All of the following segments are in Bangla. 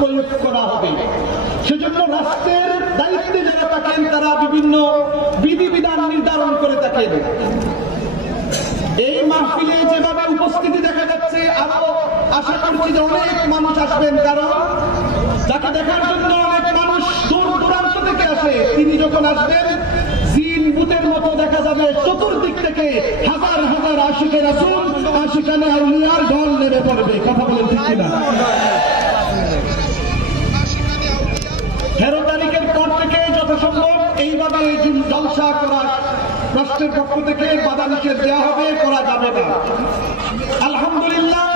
প্রয়োগ করা হবে। সেজন্য রাষ্ট্রের দায়িত্বে যারা থাকেন তারা বিভিন্ন বিধিবিধান নির্ধারণ করে থাকেন। এই মাহফিলে যেভাবে উপস্থিতি দেখা যাচ্ছে, আরো আশা করছি যে অনেক মানুষ আসবেন, কারণ যাকে দেখার জন্য অনেক মানুষ দূর দূরান্ত থেকে আসে, তিনি যখন আসবেন জিন ভূতের মতো দেখা যাবে চতুর্দিক থেকে হাজার হাজার আশিকে রাসূল, আশিকানে আউলিয়ার ঢল নেমে পড়বে। কথা বলেন ঠিক কিনা? 13 তারিখের পর থেকে যথাসম্ভব এইভাবে জলসা করা রাষ্ট্রের পক্ষ থেকে বাধা নিষেধ দেওয়া হবে, করা যাবে না। আলহামদুলিল্লাহ,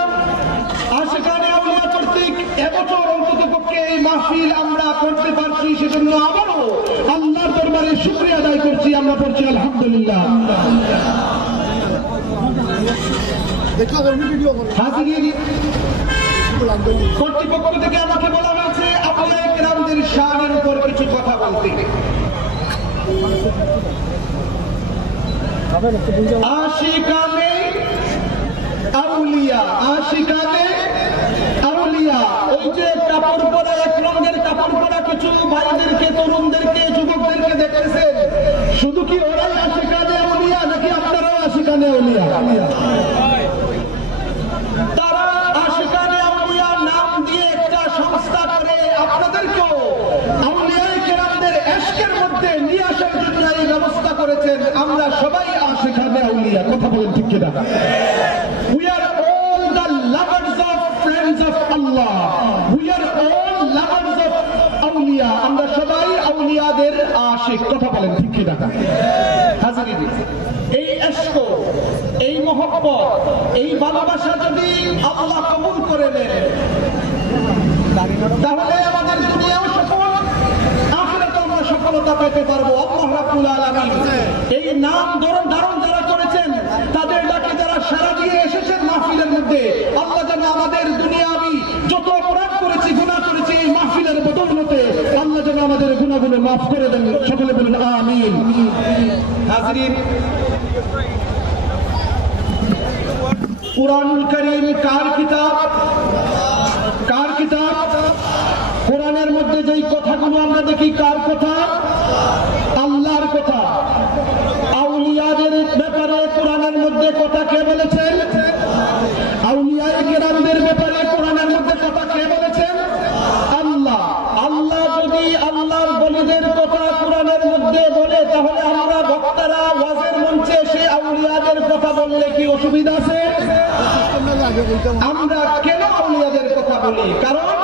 আশিকানে আউলিয়া কর্তৃক এবছর অন্ততপক্ষে এই মাহফিল আমরা করতে পারছি, সেজন্য আবারও আল্লাহর দরবারে শুকরিয়া আদায় করছি। আমরা পড়ছি আলহামদুলিল্লাহ। হাজিরিন, কর্তৃপক্ষ থেকে আমাকে বলা হয়েছে আউলিয়া কেরামদের শানের উপর কিছু কথা বলতে। আশিকানে আউলিয়া, আশিকানে আউলিয়া, ওই যে কাপড় পরা, এক রঙের কাপড় পরা কিছু ভাইদেরকে, তরুণদেরকে, যুবকদেরকে দেখতেছেন, শুধু কি ওরাই আশিকানে আউলিয়া নাকি আপনারাও আশিকানে আউলিয়া? তারা আশিকানে আউলিয়া নাম দিয়ে একটা সংস্থা করে আপনাদেরকেও আউলিয়ায়ে কেরামদের ইশকের মধ্যে নিয়ে আসার জন্য এই ব্যবস্থা করেছেন। আমরা সবাই আশিকানে আউলিয়া। কথা বলেন ঠিক কিনা? We are all the lovers of friends of Allah. We are all lovers of আউলিয়া। আমরা সবাই আউলিয়াদের আশিক। কথা বলেন ঠিক কিনা? হাজিরিন, এই ইশক, এই মহব্বত, এই ভালোবাসা যদি আল্লাহ কবুল করে নেন, তাহলে আমাদের দুনিয়াও সফল, আখিরাতেও আমরা সফলতা পেতে পারবো। আল্লাহ রাব্বুল আলামিন এই নাম ধারণ যারা করেছেন, তাদের ডাকে যারা সাড়া দিয়ে এসেছেন মাহফিলের মধ্যে, আল্লাহ যেন আমাদের দুনিয়াবি যত অপরাধ করেছি, গুনাহ করেছি, এই মাহফিলের বদৌলতে আল্লাহ যেন আমাদের গুনাহগুলো মাফ করে দেন। সকলে বলুন আমিন। হাজিরিন, কুরআনুল কারীম কার কিতাব? কার কিতাব? কোরআনের মধ্যে যেই কথাগুলো আমরা দেখি, কার কথা? আল্লাহর কথা। আউলিয়াদের ব্যাপারে কোরআনের মধ্যে কথা কে বলেছেন? আউলিয়ায়ে কেরামদের ব্যাপারে কোরআনের মধ্যে কথা কে বলেছেন? আল্লাহ। আল্লাহ যদি আল্লাহর ওলিদের কথা কোরআনের মধ্যে বলে, তাহলে আমরা বক্তারা ওয়াজের মঞ্চে এসে আউলিয়াদের কথা বললে কি অসুবিধা আছে? আমরা কেন আউলিয়াদের কথা বলি? কারণ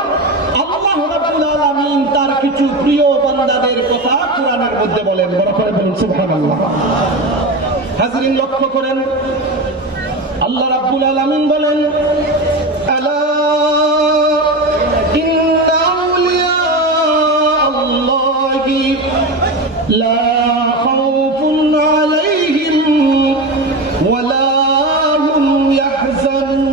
আল্লাহ রাব্বুল আলামিন তার কিছু প্রিয় বান্দাদের কথা কোরআনের মধ্যে বলেন। বড় করে বলুন সুবহানাল্লাহ। হাজিরিন, লক্ষ্য করেন, আল্লাহ রাব্বুল আলামিন বলেন, আলা ইন্না আউলিয়া আল্লাহি লা খাউফুন আলাইহিম ওয়ালা হুম ইয়াহজানুন।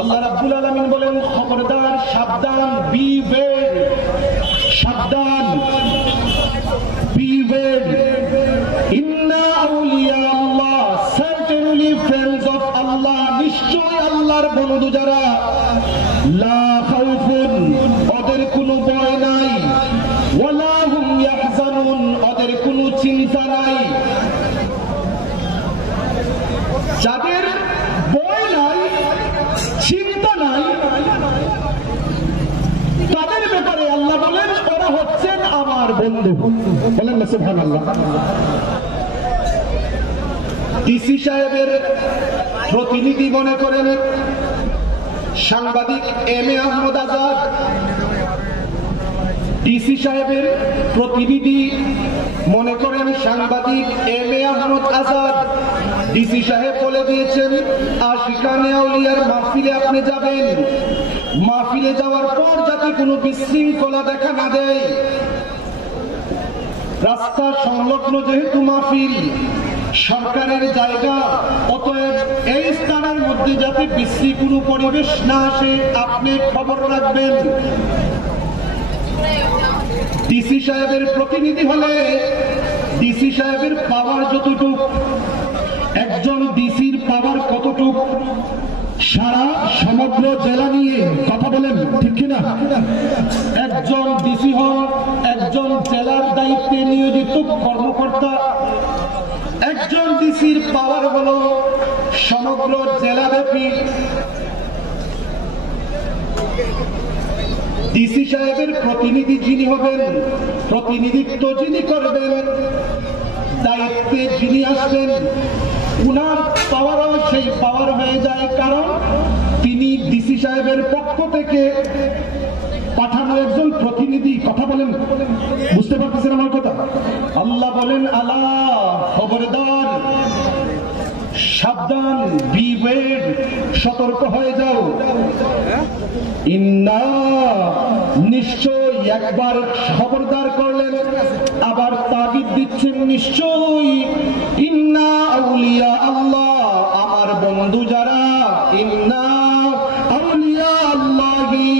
আল্লাহ রাব্বুল আলামিন বলেন, খবরদার, সাবধান, বিওয়্যার, সাবধান, বিওয়্যার। ইন্না আউলিয়া আল্লাহ, সার্টেনলি ফ্রেন্ডস অফ আল্লাহ, নিশ্চয় আল্লাহর বন্ধু যারা, লা খাউফুন, ওদের কোনো ভয় নাই, ওয়ালা হুম ইয়াহজানুন, ওদের কোনো চিন্তা নাই। যাদের ভয় নাই, চিন্তা নাই, তাদের ব্যাপারে আল্লাহ বলেন ওরা হচ্ছেন আমার বন্ধু। বলেন না সুবহানাল্লাহ। ডিসি সাহেবের প্রতিনিধি মনে করেন সাংবাদিক M A Ahmad Azad. DC সাহেবের প্রতিনিধি মনে করেন সাংবাদিক M A Ahmad Azad. DC সাহেব বলে দিয়েছেন, আশিকানে আউলিয়ার মাহফিলে আপনি যাবেন, মাহফিলে যাওয়ার পর যাতে কোনো বিশৃঙ্খলা দেখা না দেয়, রাস্তা সংলগ্ন যেহেতু মাহফিল, সরকারের জায়গা, অতএব এই স্থানের মধ্যে যাতে বিশ্রী কোনো পরিবেশ না আসে, আপনি খবর রাখবেন। ডিসি সাহেবের প্রতিনিধি হলে ডিসি সাহেবের পাওয়ার যতটুক, একজন ডিসির পাওয়ার কতটুক, সারা সমগ্র জেলা নিয়ে কথা বলেন, ঠিক কিনা? একজন ডিসি হন, একজন জেলার দায়িত্বে নিয়োজিত কর্মকর্তা। একজন ডিসির পাওয়ার হলো সমগ্র জেলাব্যাপী। ডিসি সাহেবের প্রতিনিধি যিনি হবেন, প্রতিনিধিত্ব যিনি করবেন, দায়িত্বে যিনি আসবেন, উনার পাওয়ারও সেই পাওয়ার হয়ে যায়, কারণ তিনি ডিসি সাহেবের পক্ষ থেকে পাঠানো একজন প্রতিনিধি। কথা বলেন, বুঝতে পারতেছেন আমার কথা? আল্লাহ বলেন, আলা খবরদার, সাবধান, বিওয়্যার, সতর্ক হয়ে যাও। ইন্না, নিশ্চয়, একবার খবরদার করলেন, আবার তাগিদ দিচ্ছেন, নিশ্চয়, ইন্না আউলিয়া আল্লাহ, আমার বন্ধু যারা, ইন্না আউলিয়া আল্লাহি,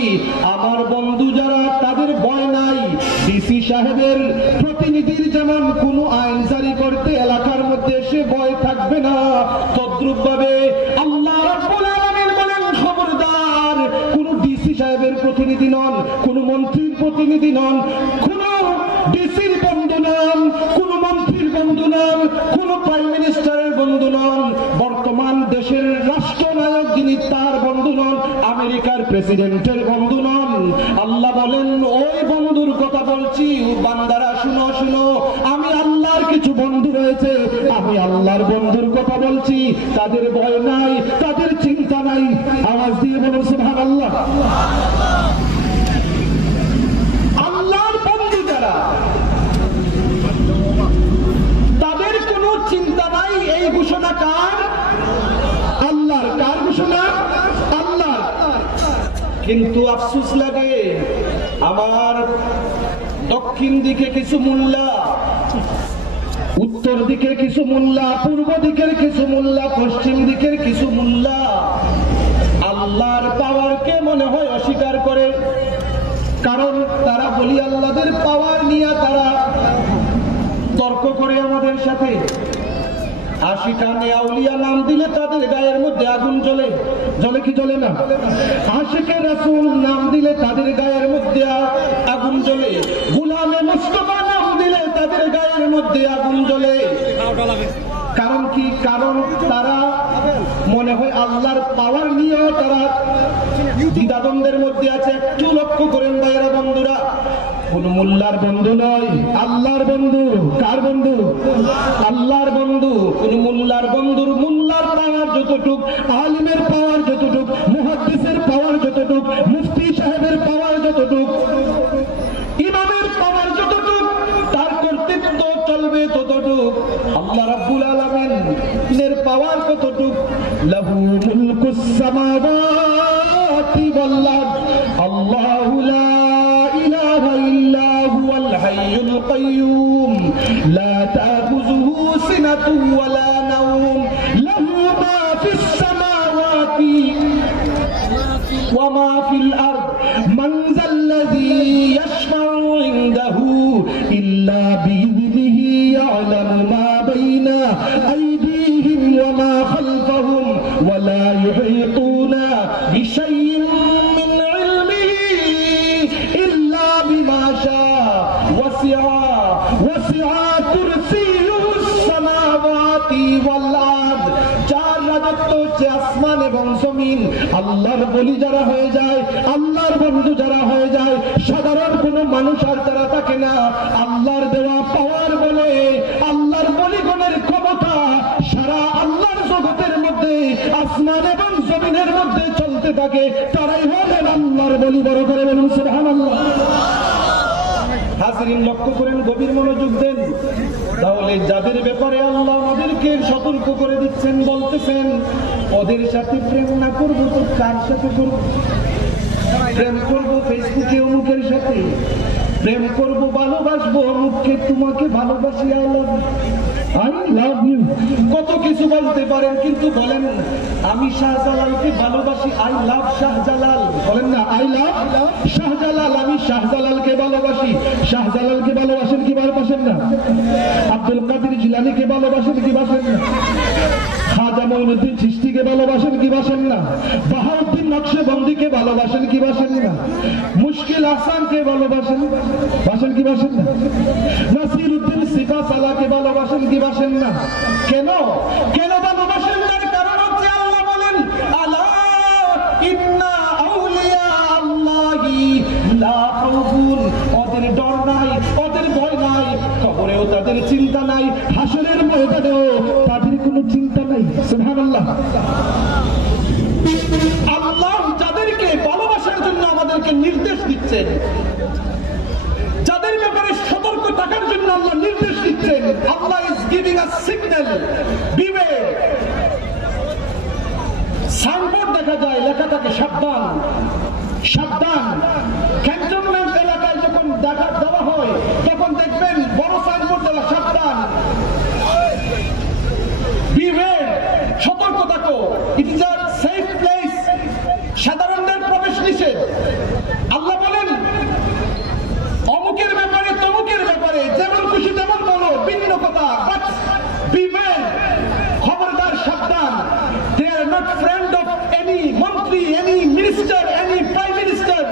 আমার বন্ধু যারা, তাদের ভয় নাই। ডিসি সাহেবের প্রতিনিধির যেমন কোন আইন জারি করতে এলাকার মধ্যে সে ভয় থাকবে না, তদ্রুপ ভাবে আল্লাহ রাব্বুল আলামিন বলেন, খবরদার, কোন ডিসি সাহেবের প্রতিনিধি নন, কোন মন্ত্রীর প্রতিনিধি নন, কোন ডিসির বন্ধু নন, কোন মন্ত্রীর বন্ধু নন, কোন প্রাইম মিনিস্টারের বন্ধু নন, বর্তমান দেশের রাষ্ট্রনায়ক যিনি তার বন্ধু নন, আমেরিকার প্রেসিডেন্টের বন্ধু নন। আল্লাহ বলেন, ওই বন্ধুর কথা বলছি, বান্দারা শুনো শুনো, আমি আল্লাহর কিছু বন্ধু রয়েছে, আমি আল্লাহর বন্ধুর কথা বলছি, তাদের ভয় নাই, তাদের চিন্তা নাই। আওয়াজ দিয়ে বলুন সুবহানাল্লাহ। আল্লাহর বন্ধু যারা, তাদের কোনো চিন্তা নাই। এই ঘোষণা কার? আল্লাহর। কার ঘোষণা? আল্লাহ। কিন্তু আফসোস লাগে, আমার দক্ষিণ দিকে কিছু মোল্লা, উত্তর দিকে কিছু মোল্লা, পূর্ব দিকের কিছু মোল্লা, পশ্চিম দিকের কিছু মোল্লা আল্লাহর পাওয়ারকে মনে হয় অস্বীকার করে। কারণ তারা বলি আল্লাহদের পাওয়ার নিয়ে তারা তর্ক করে আমাদের সাথে। আশিকানে আউলিয়া নাম দিলে তাদের গায়ের মধ্যে আগুন জ্বলে, জ্বলে কি জ্বলে না? আশিকে রাসূল নাম দিলে তাদের গায়ের মধ্যে আগুন জ্বলে, গোলামে মুস্তাফা নাম দিলে তাদের গায়ের মধ্যে আগুন জ্বলে। কারণ কি? কারণ তারা মনে হয় আল্লাহর পাওয়ার নিয়েও তারা দ্বিধাদ্বন্দ্বের মধ্যে আছে। একটু লক্ষ্য করেন ভাইয়েরা, বন্ধুরা, কোন মোল্লার বন্ধু নয়, আল্লাহর বন্ধু। কার বন্ধু? আল্লাহর বন্ধু। কোন মোল্লার বন্ধুর, মোল্লার পাওয়ার যতটুক, আলিমের পাওয়ার যতটুক, মুহাদ্দিসের পাওয়ার যতটুক, মুফতি সাহেবের পাওয়ার যতটুক, ইমামের পাওয়ার যতটুক, তার কর্তৃত্ব চলবে ততটুক। আল্লাহ রাব্বুল আলামিনের পাওয়ার কতটুক? লাহু মুলকুস সামাওয়াতি ওয়াল আরদ, আল্লাহু লা ইলাহা ইল্লা হুয়াল হাইয়ুল কাইয়্যুম, লা তাখুযুহু সিনাতুন ওয়া লা নাওম, লাহু মা ফিস সামাওয়াতি ওয়া মা ফিল আরদ, মান যাল্লাযী ইয়াশফাউ ইনদাহু ইল্লা বিইذনিহি, ইয়ালামু মা বাইনা আইদিহিম ওয়া মা খালফাহুম ওয়া লা ইউহীতুনা বিশাইইন মিন ইলমিহি ইল্লা বিমা শাআ, ওয়াসিআ কুরসিয়্যুস সামাওয়াতি ওয়াল আরদ। যার রাজত্ব হচ্ছে আসমান এবং জমিন। আল্লাহর বলি যারা হয়ে যায়, আল্লাহর বন্ধু যারা হয়ে যায়, সাধারণ কোন মানুষ আর তারা থাকে না। আল্লাহর দেওয়া পাওয়ার বলে, আল্লাহর বলিগণের ক্ষমতা সারা আল্লাহর জগতের মধ্যে, আসমান এবং জমিনের মধ্যে চলতে থাকে, তারাই হলেন আল্লাহর বলি। বড় করে বলুন সুবহানাল্লাহ। হাজিরিন, লক্ষ্য করেন, গভীর মনোযোগ দেন। তাহলে যাদের ব্যাপারে আল্লাহ আমাদেরকে সতর্ক করে দিচ্ছেন, বলতেছেন ওদের সাথে প্রেম না করবো তো কার সাথে করবো? প্রেম করবো ফেসবুকে অমুকের সাথে, প্রেম করবো ভালোবাসবো অমুককে, তোমাকে ভালোবাসি, আই লাভ ইউ, কত কিছু বলতে পারেন, কিন্তু বলেন আমি শাহজালালকে ভালোবাসি, আই লাভ শাহজালাল। বলেন না আই লাভ শাহজালাল, আমি শাহজালালকে ভালোবাসি। শাহজালালকে ভালোবাসেন কি ভালোবাসেন না? আব্দুল কাদের জিলানীকে ভালোবাসেন কি বাসেন না? খাজা মঈনুদ্দিন চিশতি চিস্তিকে ভালোবাসেন কি বাসেন না? বাহাউদ্দিন নকশবন্দিকে ভালোবাসেন কি বাসেন না? মুশকিল আহসানকে ভালোবাসেন, বাসেন কি বাসেন না? নাসিরউদ্দিন সিপাহসালাহকে ভালোবাসেন কি বাসেন না? কেন কেন ভালোবাসেন? তার কারণ হচ্ছে আল্লাহ বলেন, আলা ইন্না আউলিয়া আল্লাহি লা খাউফুন, ওদের ডর নাই, ওদের ভয় নাই, কবরেও তাদের চিন্তা নাই, হাসরের ময়দানেও তাদের কোনো চিন্তা নাই। সুবহানাল্লাহ। আল্লাহ যাদেরকে ভালোবাসার জন্য আমাদেরকে নির্দেশ দিচ্ছেন, যাদের ব্যাপারে সতর্ক থাকার জন্য আল্লাহ নির্দেশ দিচ্ছেন, Allah is giving a signal, beware. Signboard দেখা যায়, লেখা থাকে সাবধান সাবধান। ক্যান্টনমেন্ট এলাকায় যখন দেখা দেওয়া হয় তখন দেখবেন বড় সাইনবোর্ড দেওয়া, সাবধান, বিওয়্যার, সতর্ক থাকো, it is a safe place, সাধারণদের প্রবেশ নিষেধ। আল্লাহ বলেন অমুকের ব্যাপারে তমুকের ব্যাপারে যেমন খুশি তেমন বলো, ভিন্ন কথা, বাট বিওয়্যার, খবরদার, সাবধান। They are not friend of any মন্ত্রী, any minister, any prime minister,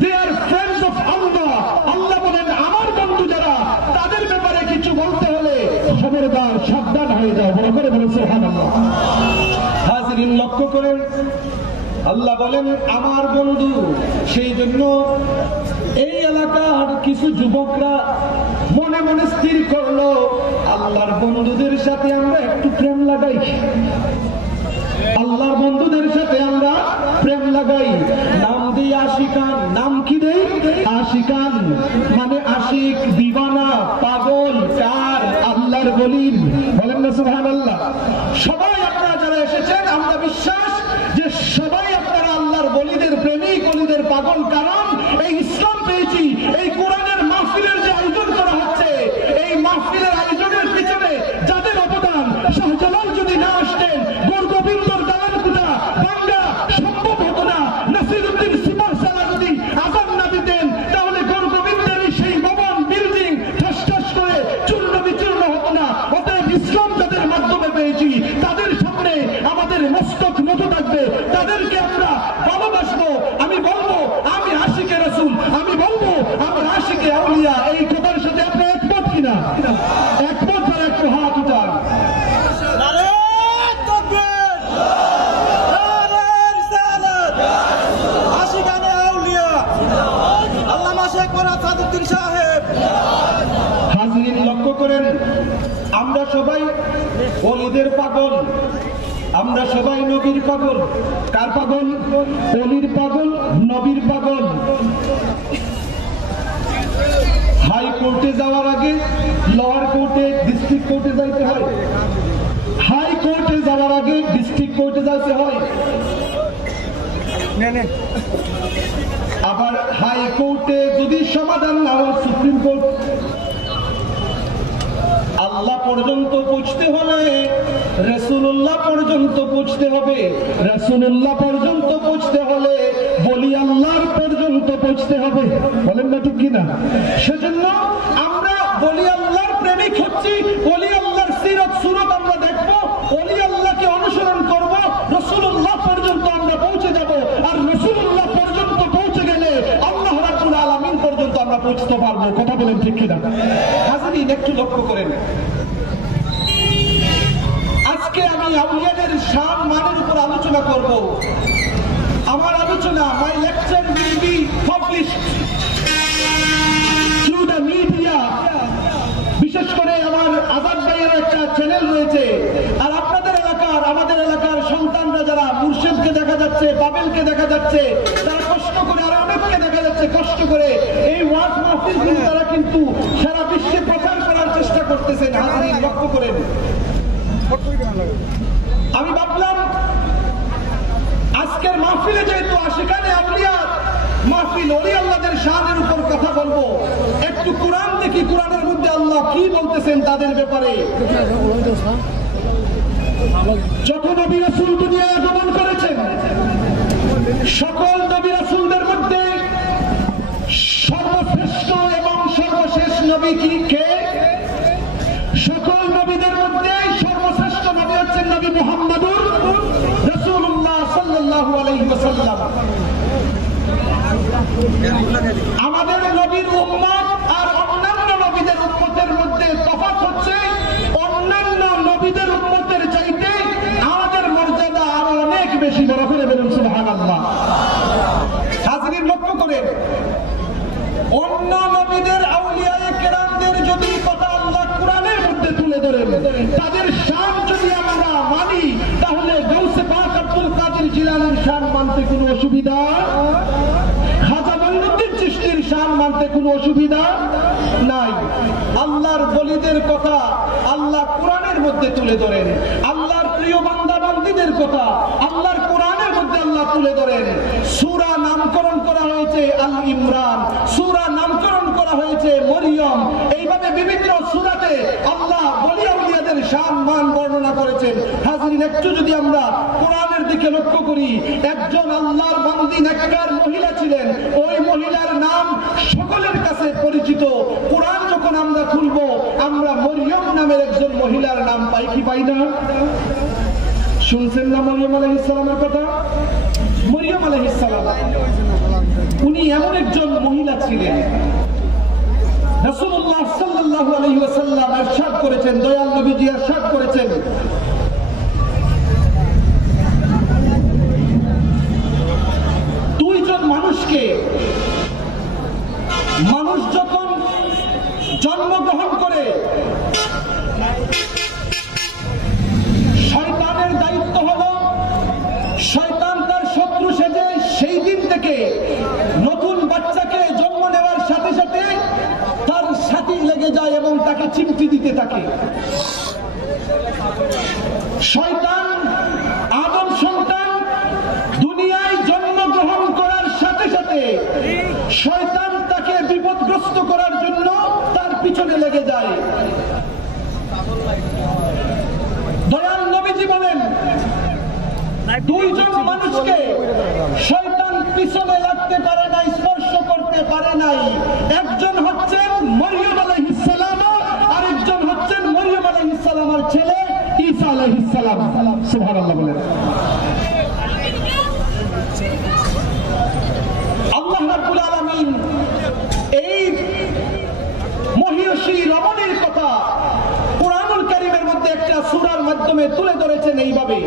they are friends of Allah. আল্লাহ বলেন আমার বন্ধু যারা, তাদের ব্যাপারে কিছু বলতে হলে খবরদার, সাবধান হয়ে যাও। বড় করে বলে সুবহানাল্লাহ। হাজিরিন, লক্ষ্য করেন, আল্লাহ বলেন আমার বন্ধু। সেই জন্য এই এলাকার কিছু যুবকরা মনে মনে স্থির করলো, আল্লাহর বন্ধুদের সাথে আমরা একটু প্রেম লাগাই, আল্লাহর বন্ধুদের সাথে আমরা প্রেম লাগাই। নাম দিই আশিকান। নাম কি দেই? আশিকান, মানে আশিক, দিওয়ানা, পাগল। কার? আল্লাহর ওলির। বলেন না সুবহানাল্লাহ। সবাই আপনারা যারা এসেছেন, আমরা বিশ্বাস যে সবাই আপনারা আল্লাহর ওলিদের প্রেমিক, ওলিদের পাগল। কারণ এই ইসলাম পেয়েছি, এই কোরআনের মাহফিলের যে আয়োজন করা হচ্ছে, এই মাহফিলের আয়োজনের পিছনে যাদের অবদান, শাহজালাল যদি না আসতেন, গোরগোবিন্দর দালানকুটা ভাঙ্গা সম্ভব হতো না। নাসিরউদ্দিন সিপাহসালাহ যদি আযান না দিতেন, তাহলে গোরগোবিন্দের সেই ভবন, বিল্ডিং ঠাস ঠাস করে চূর্ণ বিচূর্ণ হতো না। অতএব ইসলাম যাদের মাধ্যমে পেয়েছি, তাদের সামনে আমাদের মস্তক নত থাকবে, তাদেরকে আমরা ভালোবাসবো। আমি বলবো আমি আশিকে রাসূল, আমি বলবো আমি আশিকে আউলিয়া। এই কথার সাথে আপনি একমত কিনা? একমত, তারা একটু হাত উঠান। হাজিরিন, লক্ষ্য করেন, আমরা সবাই ওলিদের পাগল, আমরা সবাই নবীর পাগল। কার পাগল? ওলির পাগল, নবীর পাগল। হাইকোর্টে যাওয়ার আগে লোয়ার কোর্টে, ডিস্ট্রিক্ট কোর্টে যাইতে হয়। হাইকোর্টে যাওয়ার আগে ডিস্ট্রিক্ট কোর্টে যাইতে হয়। আবার হাইকোর্টে যদি সমাধান না হয়, সুপ্রিম কোর্ট। আল্লাহ পর্যন্ত পৌঁছতে হলে রাসূলুল্লাহ পর্যন্ত পৌঁছতে হবে। রাসূলুল্লাহ পর্যন্ত পৌঁছতে হলে বলি আল্লাহর পর্যন্ত পৌঁছতে হবে। বলেন না ঠিক কিনা? সেজন্য আমরা বলি আল্লাহর প্রেমিক হচ্ছি। বলি আল্লাহর সিরত সুরত আমরা দেখবো, বলি আল্লাহকে অনুসরণ করব, রাসূলুল্লাহ পর্যন্ত আমরা পৌঁছে যাব। আর রাসূলুল্লাহ পর্যন্ত পৌঁছে গেলে আল্লাহ রাব্বুল আলামিন পর্যন্ত আমরা পৌঁছতে পারবো। কথা বলেন ঠিক কিনা? হাজিরিন, একটু লক্ষ্য করেন, আজকে আমি আউলিয়াদের শান মানের উপর আলোচনা করব। আমার আলোচনা, my lecture will be published through the media. বিশেষ করে আমার আজাদ ভাইয়ের একটা চ্যানেল রয়েছে। আর আপনাদের এলাকার, আমাদের এলাকার সন্তানরা যারা মুর্শিদকে দেখা যাচ্ছে, বাবেলকে দেখা যাচ্ছে, তারা কষ্ট করে, আর অনেককে দেখা যাচ্ছে কষ্ট করে এই ওয়াজ মাহফিল তারা কিন্তু সারা বিশ্বে প্রচার করার চেষ্টা করতেছেন। হাজিরিন, লক্ষ্য করেন, আমি ভাবলাম আজকের মাহফিলে যেহেতু আশিকানে আউলিয়া মাহফিল, ওলি আল্লাহদের শানের উপর কথা বলবো, একটু কোরআন দেখি, কোরআনের মধ্যে আল্লাহ কি বলতেছেন তাদের ব্যাপারে। যত নবী রাসূল দুনিয়ায় আগমন করেছেন, সকল নবী রাসূলদের মধ্যে সর্বশ্রেষ্ঠ এবং সর্বশেষ নবী কি? কে? সকল নবীদের মধ্যে সর্বশ্রেষ্ঠ নবী হচ্ছেন নবী মুহাম্মদুর আমাদের নবীর উম্মত আর অন্যান্য নবীদের উম্মতের মধ্যে তফাৎ হচ্ছে অন্যান্য নবীদের উম্মতের চাইতে আমাদের মর্যাদা আরো অনেক বেশি। বড় করে বলুন সুবহানাল্লাহ। হাজরিন লক্ষ্য করেন, অন্য নবীদের আউলিয়ায়ে কেরামদের যদি কথা আল্লাহ কোরআনের মধ্যে তুলে ধরেন, তাদের শান যদি আমরা মানি, তাহলে গাউসে পাক আব্দুল কাদের জিলানীর শান মানতে কোনো অসুবিধা, খাজা মঈনুদ্দিন চিশতির শান মানতে কোনো অসুবিধা নাই। আল্লাহর ওলিদের কথা আল্লাহ কোরআনের মধ্যে তুলে ধরেন, আল্লাহর প্রিয় বান্দা বান্দীদের কথা আল্লাহর কোরআনের মধ্যে আল্লাহ তুলে ধরেন। সূরা নামকরণ করা হয়েছে আল ইমরান, সূরা নামকরণ করা হয়েছে মরিয়ম, এইভাবে বিভিন্ন সূরাতে আল্লাহ ওলি আউলিয়াদের শান মান বর্ণনা করেছেন। হাজরিন, একটু যদি আমরা কোরআনের দিকে লক্ষ্য করি, একজন আল্লাহর বান্দী নেককার মহিলা ছিলেন, ওই মহিলার নাম সকলের কাছে পরিচিত। কোরআন যখন আমরা খুলব, আমরা মরিয়ম নামের একজন মহিলার নাম পাই কি পাই না? শুনছেন না মরিয়ম আলাইহিস সালামের কথা? মরিয়ম আলাইহিস সালাম উনি এমন একজন মহিলা ছিলেন, রাসূলুল্লাহ সাল্লাল্লাহু আলাইহি ওয়াসাল্লাম ইরশাদ করেছেন, দয়াল নবীজি ইরশাদ করেছেন, দুইজন মানুষকে মানুষ যখন জন্মগ্রহণ করে, শয়তানের দায়িত্ব হলো শয়তান তার শত্রু সেজে সেই দিন থেকে নতুন বাচ্চাকে জন্ম নেওয়ার সাথে সাথে তার সাথী লেগে যায় এবং তাকে চিমটি দিতে থাকে। শয়তান আদম সন্তান দুনিয়ায় জন্মগ্রহণ করার সাথে সাথে শয়তান তাকে বিপদগ্রস্ত করার জন্য তার পিছনে লেগে যায়। দয়াল নবীজি বলেন, দুইজন মানুষকে শয়তান পিছনে লাগতে পারে নাই, স্পর্শ করতে পারে নাই। একজন হচ্ছেন মরিয়ম আলাইহিস সালাম, আরেকজন হচ্ছেন মরিয়ম আলাইহিস সালামের ছেলে ঈসা আলাইহিস সালাম। সুবহানাল্লাহ বলেন। আল্লাহ রাব্বুল আলামিন এই মহিয়সী রমণীর কথা কুরআনুল কারীমের মধ্যে একটা সূরার মাধ্যমে তুলে ধরেছেন এইভাবে,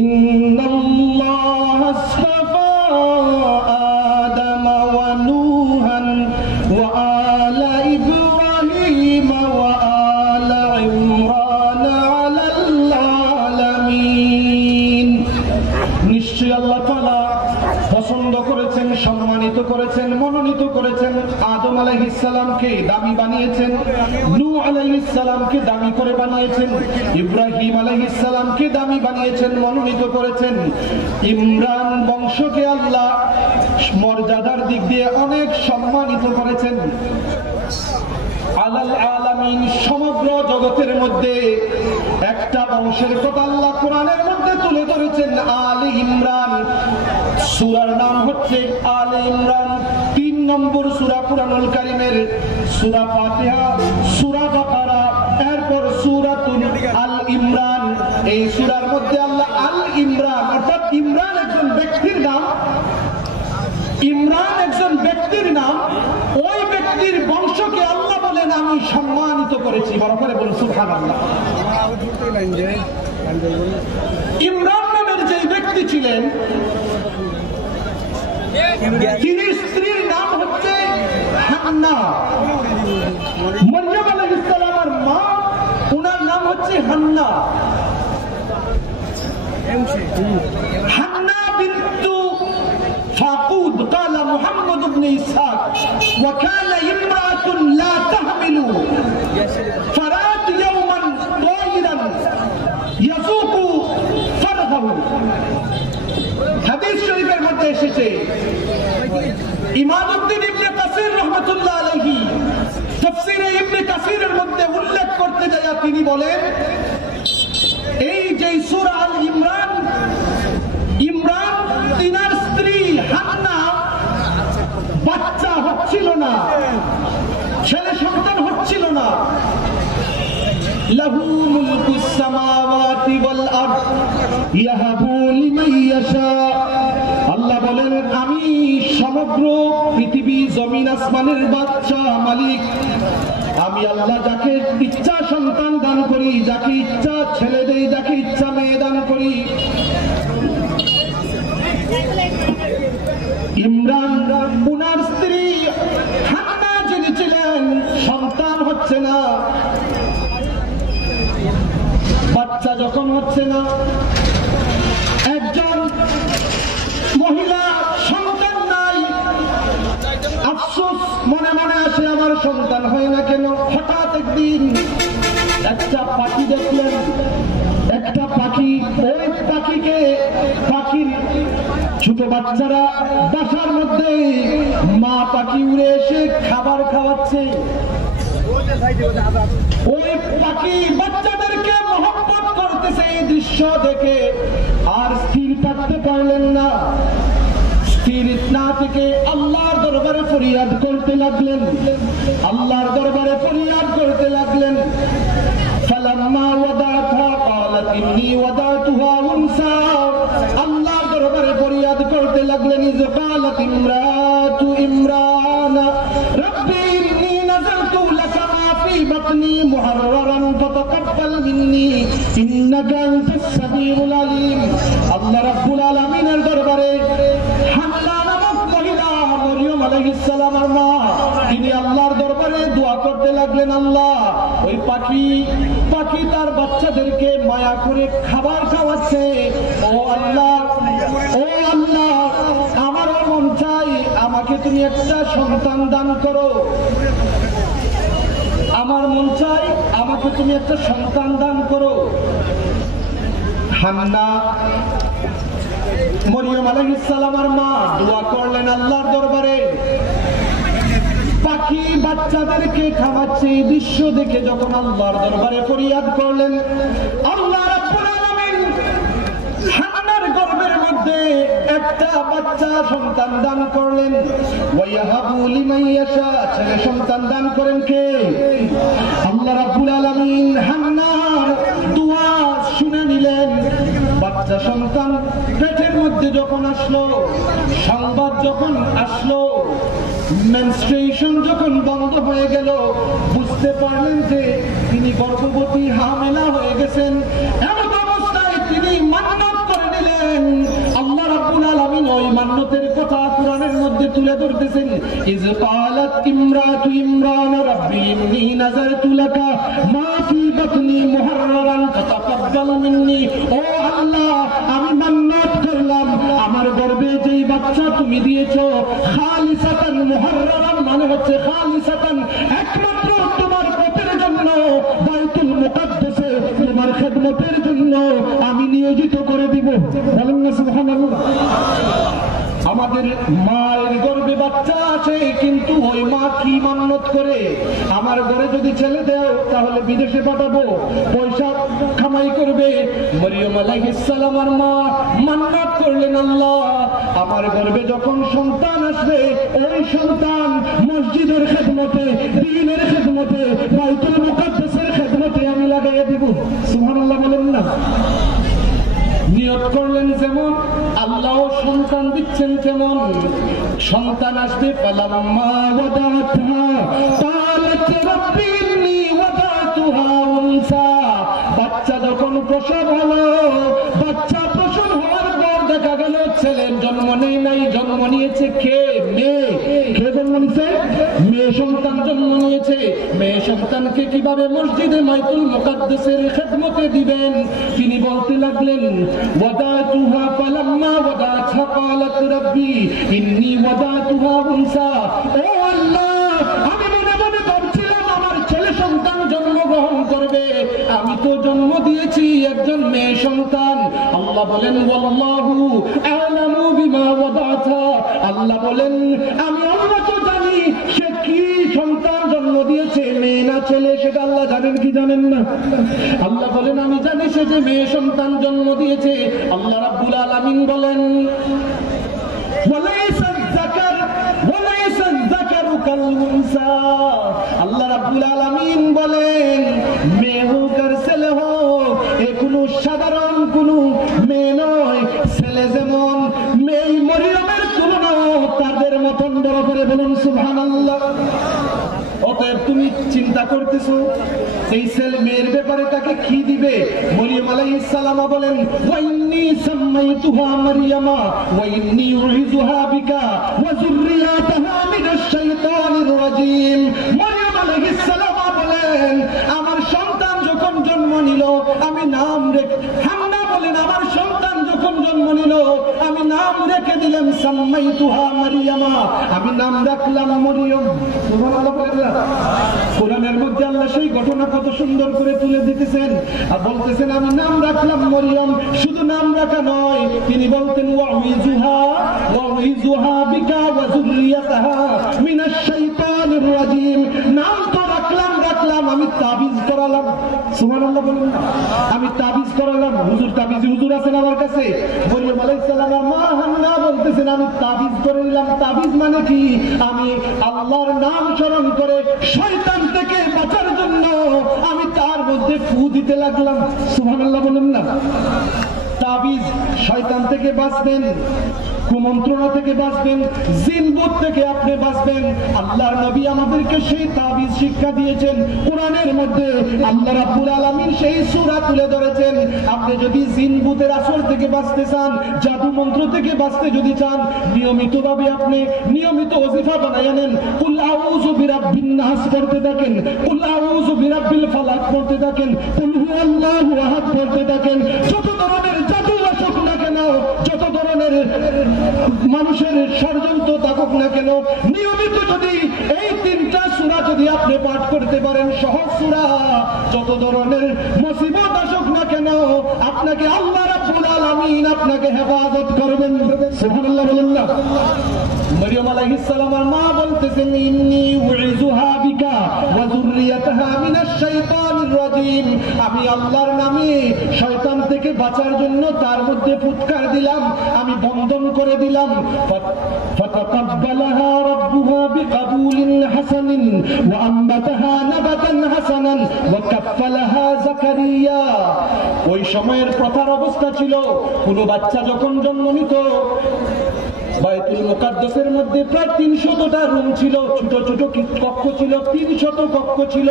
ইন্নাল্লাহা আসতাফা আদম ওয়া নূহান ওয়া আলা ইব্রাহিম ওয়া আলা ইমরান আলাল আলামিন। নিশ্চয় আল্লাহ তাআলা পছন্দ করেছেন, সম্মানিত করেছেন, মনোনীত করেছেন আদম আলাইহিস সালামকে, দামি বানিয়েছেন। নূহ আলাইহিস সালামকে দামি করে বানিয়েছেন। ইব্রাহিম আলাইহিস সালামকে দামি বানিয়েছেন, মনোনীত করেছেন। ইমরান বংশকে আল্লাহ মর্যাদার দিক দিয়ে অনেক সম্মানিত করেছেন। আলাল আলামিন, সমগ্র জগতের মধ্যে একটা বংশের কথা আল্লাহ কোরআনের মধ্যে তুলে ধরেছেন, আলে ইমরান। সূরার নাম হচ্ছে আলে ইমরান। 3 নম্বর সূরা কুরআনুল কারীমের, সূরা ফাতিহা, সূরা বাকারা, এরপর সূরাতুল আল ইমরান। এই সূরার মধ্যে আল্লাহ আল ইমরান, অর্থাৎ ইমরান একজন ব্যক্তির নাম, ইমরান একজন ব্যক্তির নাম, ওই ব্যক্তির বংশকে আল্লাহ বলেন আমি সম্মানিত করেছি। বড় করে বলুন সুবহানাল্লাহ। ইমরান নামের যে ব্যক্তি ছিলেন, তিনি স্ত্রীর নাম হচ্ছে হান্না। মরিয়ম আলাইহিস সালামের মা, ওনার নাম হচ্ছে হান্না। হান্না বিনতু ফাকুদ قال محمد بن إسحاق وكان امرأة لا تحمل فرأت يوما طائرا يذوق فرغه। হাদিস শরীফের মধ্যে এসেছে, ইমামউদ্দিন ইবনে কাসির রাহমাতুল্লাহ আলাইহি তাফসীরে ইবনে কাসিরের মধ্যে উল্লেখ করতে যায়, তিনি বলেন এই যে সূরা আল ইমরান, ইমরান তিনার স্ত্রী হান্না বাচ্চা হচ্ছিল না, ছেলে সন্তান হচ্ছিল না। লাহু মুলকুস সামাওয়াতি ওয়াল আরদ ইয়াহাবু লিমান ইয়াশা। আল্লাহ বলেন আমি সমগ্র পৃথিবী জমিন আসমানের বাদশা মালিক। আমি আল্লাহ যাকে ইচ্ছা সন্তান দান করি, যাকে ইচ্ছা ছেলে দেই, যাকে ইচ্ছা মেয়ে দান করি। ইমরান উনার স্ত্রী হান্না যিনি ছিলেন, সন্তান হচ্ছে না, বাচ্চা যখন হচ্ছে না, একজন মহিলা সন্তান নাই, আফসোস মনে মনে আসে আমার সন্তান হয় না কেন। হঠাৎ একদিন একটা পাখি দেখলেন, একটা পাখি, ওই পাখিকে, পাখির ছোট বাচ্চারা বাসার মধ্যে মা পাখি উড়ে এসে খাবার খাওয়াচ্ছে। ওই পাখি বাচ্চাদেরকে মহব্বত করতেছে, এই দৃশ্য দেখে আর স্থির থাকতে পারলেন না। স্থির না থেকে আল্লাহর দরবারে ফরিয়াদ করতে লাগলেন, আল্লাহর দরবারে ফরিয়াদ করতে লাগলেন। فلما وضعتها قالت إني وضعتها أنثى আল্লাহর দরবারে ফরিয়াদ করতে লাগলেন। إذ قالت امرأة عمران ربي إني نذرت لك ما في بطني محررا فتقبل مني إنك أنت السميع العليم। আল্লাহ রাব্বুল আলামিনের দরবারে হান্না নামক মহিলা, মরিয়ম আলাইহিস সালামের মা, তিনি আল্লাহর দরবারে দোয়া করতে লাগলেন, আল্লাহ ওই পাখি তার বাচ্চাদেরকে মায়া করে খাবার খাওয়াচ্ছে। ও আল্লাহ, ও আল্লাহ, আমারও মন চাই আমাকে তুমি একটা সন্তান দান করো, আমার মন চাই আমাকে তুমি একটা সন্তান দান করো। হান্না মরিয়ম আলাইহিস সালামের মা দোয়া করলেন আল্লাহর দরবারে। পাখি বাচ্চাদেরকে খাওয়াচ্ছে, এই দৃশ্য দেখে যখন আল্লাহর দরবারে ফরিয়াদ করলেন, আল্লাহ রাব্বুল আলামিন হান্নার গর্ভের মধ্যে একটা বাচ্চা সন্তান দান করলেন। ওয়ায়াহাবু লিমান ইয়াশা, ছেলে সন্তান দান করেন কে? আল্লাহ রাব্বুল আলামিন হান্নার দোয়া শুনে নিলেন। বাচ্চা সন্তান পেটের মধ্যে যখন আসলো, সংবাদ যখন আসলো, মেনস্ট্রুয়েশন যখন বন্ধ হয়ে গেল, বুঝতে পারলেন যে তিনি গর্ভবতী, হামেলা হয়ে গেছেন। এমন অবস্থায় তিনি মান্নাত করে নিলেন। আল্লাহ রাব্বুল আলামিন ওই মান্নাতের কথা কোরআনের মধ্যে তুলে ধরতেছেন। ইয ক্বালাত ইমরাতু ইমরান রাব্বি ইন্নী নাযারতু লাকা মা ফি বাতনি মুহাররারান ফাতাকাব্বাল মিন্নি। ও আল্লাহ, আমি মান্নাত করলাম আমার গর্ভে যেই বাচ্চা তুমি দিয়েছো, খালিসাতান মুহাররারান মানে হচ্ছে খালিসাতান, একমাত্র তোমার পথের জন্য, বাইতুল মুকাদ্দাসে তোমার খেদমতের জন্য আমি নিয়োজিত করে দিব। বলেন না সুবহানাল্লাহ। আমাদের মায়ের গর্ভে বাচ্চা আছে, কিন্তু ওই মা কি মান্নত করে, আমার ঘরে যদি ছেলে দেও তাহলে বিদেশে পাঠাবো, পয়সা কামাই করবে। মরিয়ম আলাইহিস সালামের মা মান্নাত করলেন, আল্লাহ আমার গর্ভে যখন সন্তান আসবে, ওই সন্তান মসজিদের খেদমতে, দ্বীনের খেদমতে, বাইতুল মুকাদ্দাসের খেদমতে আমি লাগাইয়া দিব। সুবহানাল্লাহ বলেন না। নিয়ত করলেন যেমন, আল্লাহ সন্তান দিচ্ছেন তেমন। সন্তান আসবে। ফালাম্মা ওয়াদাতহা ক্বালাত রাব্বি ইন্নী ওয়াদাতুহা উনসা। বাচ্চা যখন প্রসব হলো, বাচ্চা প্রসব হওয়ার পর দেখা গেল ছেলের জন্ম নেই নাই, জন্ম নিয়েছে কে? মেয়ে। কে জন্ম নিয়েছে? মেয়ে সন্তান জন্ম নিয়েছে। মেয়ে সন্তানকে কিভাবে মসজিদে বাইতুল মুকাদ্দাসের খেদমতে দিবেন? তিনি বলতে লাগলেন, ওয়াদাতুহা ফালাম্মা ওয়াদাতহা ক্বালাত রাব্বি ইন্নী ওয়াদাতুহা উনসা। ও আল্লাহ, আমি মনে মনে ভাবছিলাম আমার ছেলে সন্তান জন্মগ্রহণ করবে, আমি তো জন্ম দিয়েছি একজন মেয়ে সন্তান। আল্লাহ বলেন, ওয়াল্লাহু আ'লামু বিমা ওয়াদাতা। আল্লাহ বলেন, আমি আল্লাহ তো জানি সে কি সন্তান জন্ম দিয়েছে, মেয়ে না ছেলে, সেটা আল্লাহ জানেন কি জানেন না? আল্লাহ বলেন, আমি জানি সে যে মেয়ে সন্তান জন্ম দিয়েছে। আল্লাহ রাব্বুল আলামিন বলেন, আল্লাহ রাব্বুল আলামিন বলেন, মেয়ে হোক আর ছেলে হোক, এ কোনো সাধারণ কোনো মেয়ে নয়। ছেলে যেমন মেয়ে মরিয়মের তুলনায় বড় করে বলুন সুবহানাল্লাহ। অতএব তুমি চিন্তা করতেছো এই ছেলে মেয়ের ব্যাপারে তাকে কি দিবে? মরিয়ম আলাইহিস সালাম বলেন, ওয়া ইন্নী সাম্মাইতুহা মারইয়ামা ওয়া ইন্নী উইযুহা বিকা ওয়া যুররিয়াতাহা মিনাশ শাইতানির রাজীম। মরিয়ম আলাইহিস সালাম বলেন, আমার সন্তান যখন জন্ম নিল আমি নাম রেখে, হান্না বলেন, আমার সন্তান যখন জন্ম নিল আমি নাম রেখে দিলাম সাম্মাইতুহা মারইয়ামা, আমি নাম রাখলাম মরিয়ম। সুবহানাল্লাহ বলেন না? কোরআনের মধ্যে আল্লাহ সেই ঘটনা কত সুন্দর করে তুলে দিতেছেন আর বলতেছেন আমি নাম রাখলাম মরিয়ম। শুধু নাম রাখা নয়, তিনি বলতেন ওয়াউযুহা বিকা ওয়া যুররিয়াতাহা মিনাশ শাইতানির রাজীম। নাম তো রাখলাম, আমি তাবিজ করালাম। সুবহানাল্লাহ বলেন না? আমি তাবিজ করালাম। হুজুর তাবিজি হুজুর আছেন আমার কাছে। মরিয়ম আলাইহিস সালামের মা হান্না বলতেছেন আমি তাবিজ করে নিলাম। তাবিজ মানে কি? আমি আল্লাহর নাম স্মরণ করে শয়তান থেকে বাঁচার জন্য আমি তার মধ্যে ফু দিতে লাগলাম। সুবহানাল্লাহ বলেন না? তাবিজ শয়তান থেকে বাঁচবেন, কুমন্ত্রণা থেকে বাঁচবেন, জিনবুত থেকে আপনি বাঁচবেন। আল্লাহর নবী আমাদেরকে সেই তাবিজ শিক্ষা দিয়েছেন। কোরআনের মধ্যে আল্লাহ রাব্বুল আলামিন সেই সূরা তুলে ধরেছেন। আপনি যদি জিনবুতের আসর থেকে বাঁচতে চান, জাদু মন্ত্র থেকে বাঁচতে যদি চান, নিয়মিতভাবে আপনি নিয়মিত ওজিফা বানায় নেন। কুল আউযু বিরাব্বিন নাস পড়তে থাকেন, কুল আউযু বিরাব্বিল ফালাক পড়তে থাকেন, কুল হুয়াল্লাহু আহাদ পড়তে থাকেন। যত ধরনের জাদু আসুক না কেন, যত ধরনের মানুষের ষড়যন্ত্র থাকুক না কেন, নিয়মিত যদি এই তিনটা সূরা যদি আপনি পাঠ করতে পারেন, সহজ সূরা, যত ধরনের মুসিবত আসুক না কেন আপনাকে আল্লাহ রাব্বুল আলামিন আপনাকে হেফাজত করবেন। সুবহানাল্লাহ বলেন না? মরিয়ম আলাইহিস সালামের মা বলতেছেন ইন্নী উইযুহা বিকা ওয়া যুররিয়াতাহা মিনাশ শাইতানির রাজীম। আমি আল্লাহর নামে শয়তান থেকে বাঁচার জন্য তার মধ্যে ফুৎকার দিলাম, আমি বন্ধন করে দিলাম। ফাতাকাব্বালাহা রাব্বুহা বিকাবুলিন হাসানিন ওয়া আমবাতাহা নাবাতান হাসানান ওয়া কাফফালাহা যাকারিয়া। ওই সময়ের প্রথার অবস্থা ছিল, কোন বাচ্চা যখন জন্ম নিত বাইতুল মুকাদ্দাসের মধ্যে প্রায় 300টা রুম ছিল, ছোট ছোট কক্ষ ছিল, 300 কক্ষ ছিল।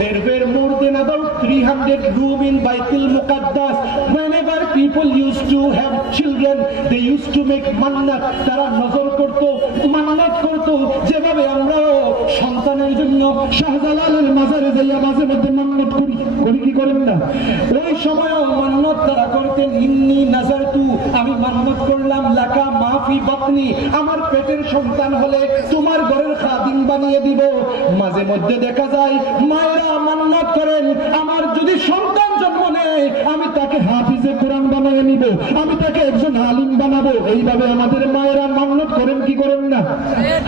There were more than about 300 room in Baitul Muqaddas. Whenever people used to have children, they used to make mannat. তারা নজর করত, মান্নাত করত, যেভাবে আমরা সন্তানের জন্য শাহজালালের মাজারে যাইয়া মাঝে মধ্যে মান্নাত করি, কি করেন না? ওই সময় মান্নাত তারা করতেন। ইন্নী নাযারতু, আমি মান্নাত করলাম, লাকা মাফি বাতনি, আমার পেটের সন্তান হলে তোমার ঘরের খাদিম বানিয়ে দিব। মাঝে মধ্যে দেখা যায় মায়েরা মান্নাত করেন, আমার যদি সন্তান জন্ম নেয় আমি তাকে হাফিজে কোরআন বানিয়ে নিব, আমি তাকে একজন আলিম বানাবো। এইভাবে আমাদের মায়েরা মান্নাত করেন, কি করেন না?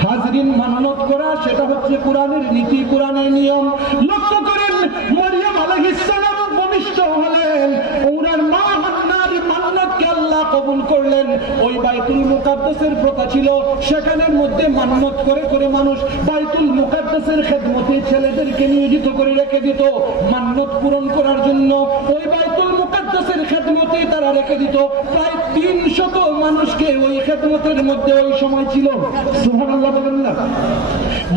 হাজরিন, মান্নাত করা সেটা হচ্ছে কোরআনের নীতি, কোরআনের নিয়ম। লক্ষ্য করেন মরিয়ম আলাইহিস সালাম ভূমিষ্ঠ হলেন, ওনার মা হান্নার মান্নাতকে আল্লাহ কবুল করলেন। ওই বাইতুল মুকাদ্দাসের প্রথা ছিল, সেখানের মধ্যে মান্নাত করে করে মানুষ বাইতুল মুকাদ্দাসের খেদমতে ছেলেদেরকে নিয়োজিত করে রেখে দিত মান্নাত পূরণ করার জন্য। ওই বাইতুল মুকাদ্দাসের খেদমতে তারা রেখে দিত প্রায় 300 মানুষকে ওই খেদমতের মধ্যে ওই সময় ছিল। সুবহানাল্লাহ বলেন না?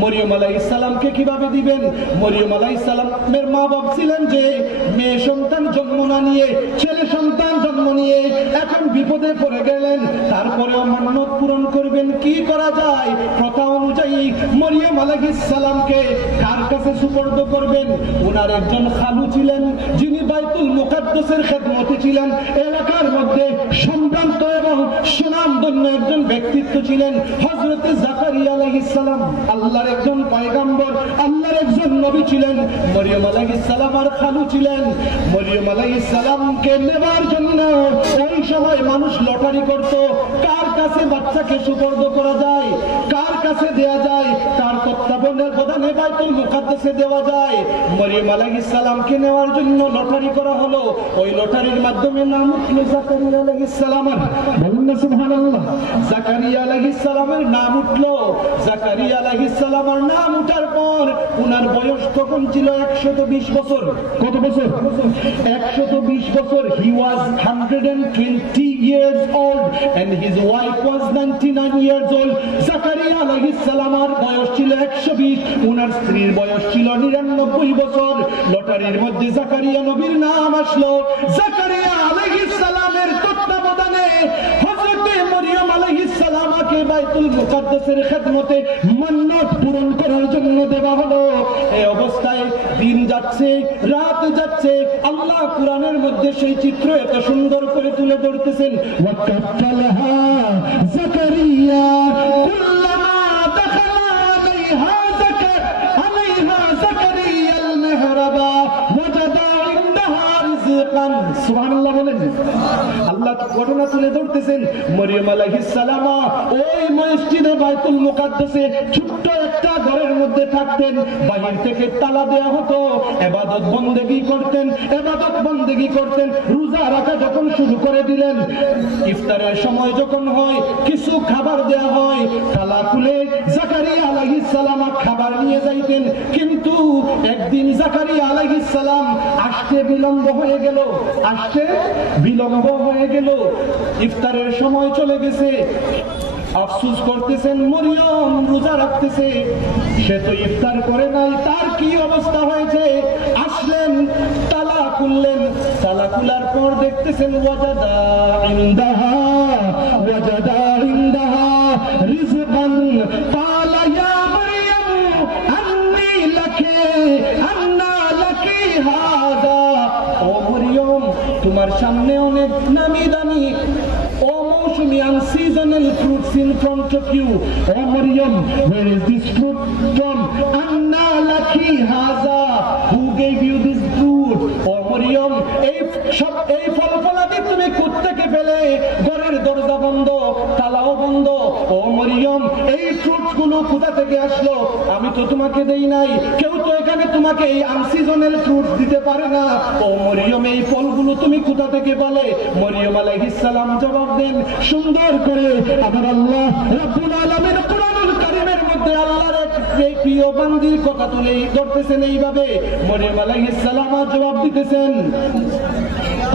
মরিয়ম আলাইহিস সালামকে কিভাবে দিবেন? মরিয়ম আলাইহিস সালামের মা ভাবছিলেন যে মেয়ে সন্তান জন্ম না নিয়ে ছেলে সন্তান জন্ম নিয়ে এখন বিপদে পড়ে গেলেন, তারপরেও মান্নাত পূরণ করবেন। কি করা যায়? প্রথা অনুযায়ী মরিয়ম আলাইহিস সালামকে কার কাছে সুপর্দ করবেন? ওনার একজন খালু ছিলেন, যিনি বাইতুল মুকাদ্দাসের খেদমতে ছিলেন। এলাকার মধ্যে সম্ভ্রান্ত এবং সুনামধন্য একজন ব্যক্তিত্ব ছিলেন হযরতে জাকারিয়া আলাইহিস সালাম। আল্লাহর একজন পয়গম্বর, আল্লাহর একজন নবী ছিলেন। মরিয়ম আলাইহিস সালাম আর খালু ছিলেন। মরিয়ম আলাইহিস সালামকে নেবার জন্য ওই সময় মানুষ লটারি করত, কার কাছে বাচ্চাকে সুপর্দ করা যায়, কার কাছে দেয়া যায়, কার তত্ত্বাবধানে যেখানে বাইতুল মুকাদ্দাসে দেওয়া যায়, মরিয়ম আলাইহিস সালামকে নেওয়ার জন্য লটারি করা হলো। ওই লটারির মাধ্যমে নাম উঠলো জাকারিয়া আলাইহিস সালামের। বলুন না সুবহানাল্লাহ। জাকারিয়া আলাইহিস সালামের নাম উঠলো। জাকারিয়া আলাইহিস সালামের নাম উঠার পর উনার বয়স তখন ছিল 120 বছর। কত বছর? 120 বছর। He was 120 years old and his wife was 99 years old. Zakaria আলাইহিস সালামের বয়স ছিল 120, উনার স্ত্রীর বয়স ছিল 99 বছর। লটারির মধ্যে জাকারিয়া নবীর নাম আসলো। জাকারিয়া আলাইহিস সালামের তত্ত্বাবধানে হযরতে মরিয়ম আলাইহিস সালামকে বাইতুল মুকাদ্দাসের খেদমতে মান্নাত পূরণ করার জন্য দেওয়া হলো। এই অবস্থায় দিন যাচ্ছে, রাত যাচ্ছে, আল্লাহ কুরআনের মধ্যে সেই চিত্র এত সুন্দর করে তুলে ধরতেছেন। ওয়াকাফালাহা জাকারিয়া কুল্লামা দাখালা আলাইহা জাকারিয়াল মিহরাবা ওয়াজাদা ইনদাহা রিজকান। সুবহানাল্লাহ বলেন। আল্লাহ ঘটনা তুলে ধরতেছেন। মরিয়ম আলাইহিস সালাম ওই মসজিদে বাইতুল মুকাদ্দাসে ছোট্ট একটা ঘরের মধ্যে থাকতেন। বাহির থেকে তালা দেয়া হতো। ইবাদত বন্দেগী করতেন। রোজা রাখা যখন শুরু করে দিলেন, ইফতারের সময় যখন হয়, কিছু খাবার দেয়া হয়, তালা খুলে জাকারিয়া আলাইহিস সালাম খাবার নিয়ে যাইতেন। কিন্তু একদিন জাকারিয়া আলাইহিস সালাম আসতে বিলম্ব হয়ে গেল। ইফতারের সময় চলে গেছে। আফসোস করতেছেন, মরিয়ম রোজা রাখতেছে, সে তো ইফতার করে নাই, তার কি অবস্থা হয়েছে। আসলেন, তালা খুললেন। তালা খোলার পর দেখতেছেন ওয়াজাদা ইনদাহা রিজকান। ক্বালা ইয়া মারইয়াম আন্না লাকি হাযা। ও মরিয়ম, তোমার সামনে অনেক নামি দামি মৌসুমি unseasonal fruits in front of you. Oh Maryam, where is this fruit from? Anna laki haza. Who gave you this fruit? Oh Maryam, এই ফল-ফলাদি তুমি কোত্থেকে পেলে? ঘরের দরজা বন্ধ, তালাও বন্ধ। ও মরিয়ম, এই ফ্রুটস গুলো কোথা থেকে আসলো? আমি তো তোমাকে দেই নাই। কেউ তো এখানে তোমাকে এই আনসিজনাল ফ্রুটস দিতে পারে না। ও মরিয়ম, এই ফলগুলো তুমি কোথা থেকে পেলে? মরিয়ম আলাইহিস সালাম জবাব দেন সুন্দর করে। আমার আল্লাহ রাব্বুল আলামিন কুরআনুল কারীমের মধ্যে আল্লাহর এক প্রিয় বান্দির কথা তুলে ধরতেছেন এইভাবে। মরিয়ম আলাইহিস সালাম জবাব দিতেছেন,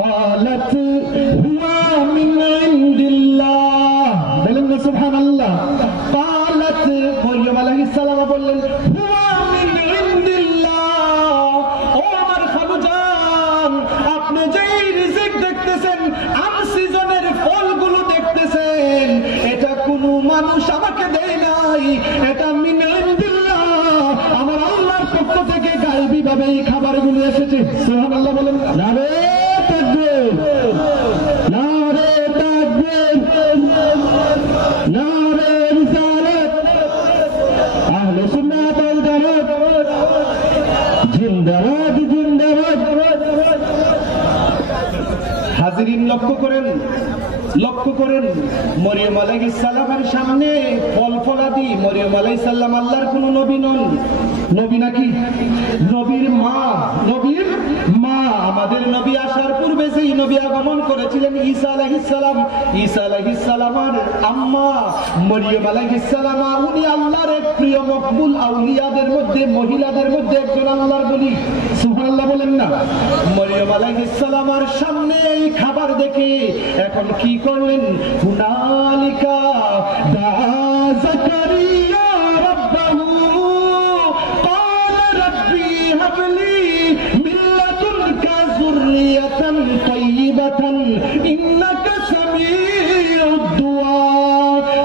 قالت هو من عند الله। বলেন না সুবহানাল্লাহ। قالت মরিয়ম আলাইহিস সালাম বললেন, হুয়া মিন ইনদিল্লাহ। ও আমার খালুজান, আপনি যেই রিজিক দেখতেছেন, আনসিজনের ফলগুলো দেখতেছেন, এটা কোনো মানুষ আমাকে দেয় নাই, এটা মিন ইনদিল্লাহ, আমার আল্লাহর পক্ষ থেকে গায়বী ভাবে এই খাবারগুলো এসেছে। সুবহানাল্লাহ বলেন। নারে তাকবীর, নারে তাকবীর, নারে রিসালাত, আহলে সুন্নাত ওয়াল জামাত জিন্দাবাদ, জিন্দাবাদ। হাজিরিন লক্ষ্য করেন, মরিয়ম আলাইহিস সালামের সামনে ফল-ফলাদি। মরিয়ম আলাইহিস সালাম আল্লাহর কোন নবী নন। নবী নাকি? নবীর মা। আমাদের নবী আসার পূর্বে যেই নবী আগমন করেছিলেন ঈসা আলাইহিস সালাম, ঈসা আলাইহিস সালামের আম্মা মরিয়ম আলাইহিস সালাম, উনি আল্লাহর এক প্রিয় মকবুল আউলিয়াদের মধ্যে, মহিলাদের মধ্যে একজন আল্লাহর বলি। সুবহানাল্লাহ বলেন না। মরিয়ম আলাইহিস সালামের সামনে এই খাবার দেখে এখন কি করলেন? হুনালিকা দাআ জাকারিয়া রাব্বাহু ক্বালা রাব্বি হাবলি মিন লাদুনকা যুররিয়াতান তাইয়্যিবাতান ইন্নাকা সামিউদ দুআ।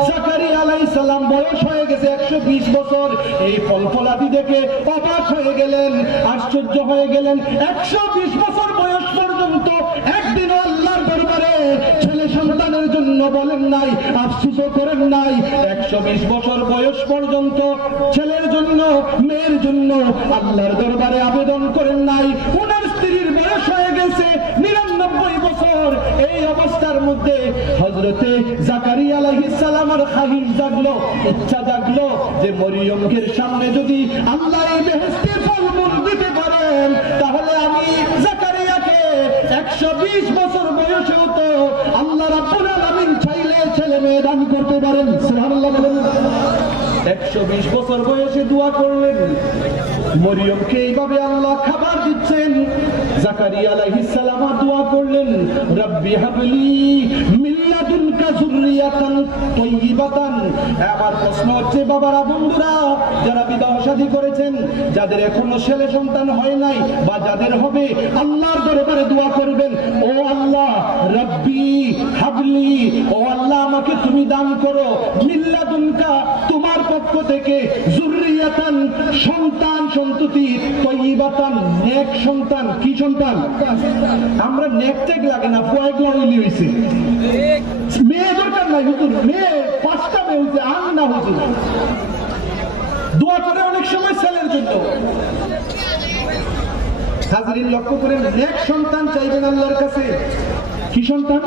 জাকারিয়া আলাইহিস সালাম বয়স হয়ে গেছে 120 বছর। এই ফল-ফলাদি দেখে অবাক হয়ে গেলেন, আশ্চর্য হয়ে গেলেন। 120 বছর বয়স পর্যন্ত একদিন আল্লাহর দরবারে ছেলে সন্তানের জন্য বলেন নাই, আফসোসও করেন নাই। 120 বছর বয়স পর্যন্ত ছেলের জন্য, মেয়ের জন্য আল্লাহর দরবারে আবেদন করেন নাই। ওনার স্ত্রীর বয়স হয়ে গেছে 99 বছর এই অবস্থার মধ্যে হযরতে জাকারিয়া আলাইহিস সালামের খাহিশ জাগলো, ইচ্ছা জাগলো যে মরিয়মের সামনে যদি আল্লাহ এই বেহেশতের ফলমূল দিতে পারেন তাহলে আমি জাকারিয়াকে 120 বছর বয়সেও তো আল্লাহ রাব্বুল আলামিন চাইলে ছেলে মেয়ে দান করতে পারেন। সুবহানাল্লাহ বলেন। 120 বছর বয়সে দোয়া করলেন, মরিয়মকে এইভাবে আল্লাহ খাবার দিচ্ছেন। জাকারিয়া আলাইহিস সালাম দোয়া করলেন, রব্বি হাবলি মিন লাদুনকা যুররিয়াতান তাইয়্যিবাতান। আমার প্রশ্ন হচ্ছে বাবারা, বন্ধুরা যারা বিবাহ শাদী করেছেন, যাদের এখনো ছেলে সন্তান হয় নাই বা যাদের হবে, আল্লাহর দরবারে দোয়া করবেন, ও আল্লাহ রব্বি হাবলি, ও আল্লাহ আমাকে তুমি দান করো মিন লাদুনকা, তোমার পক্ষ থেকে, যুররিয়াতান সন্তান সন্ততি, তাইয়্যিবাতান নেক সন্তান। কি সন্তান? আমরা নেক টেক লাগে না, পয়গলা হইলি হইছে, মেয়ে দরকার নাই হুজুর, মেয়ে 5টা মেয়ে হইছে, আন না হুজুর। দোয়া করে অনেক সময় ছেলের জন্য। হাজরিন লক্ষ্য করেন, নেক সন্তান চাইবেন আল্লাহর কাছে। কি সন্তান?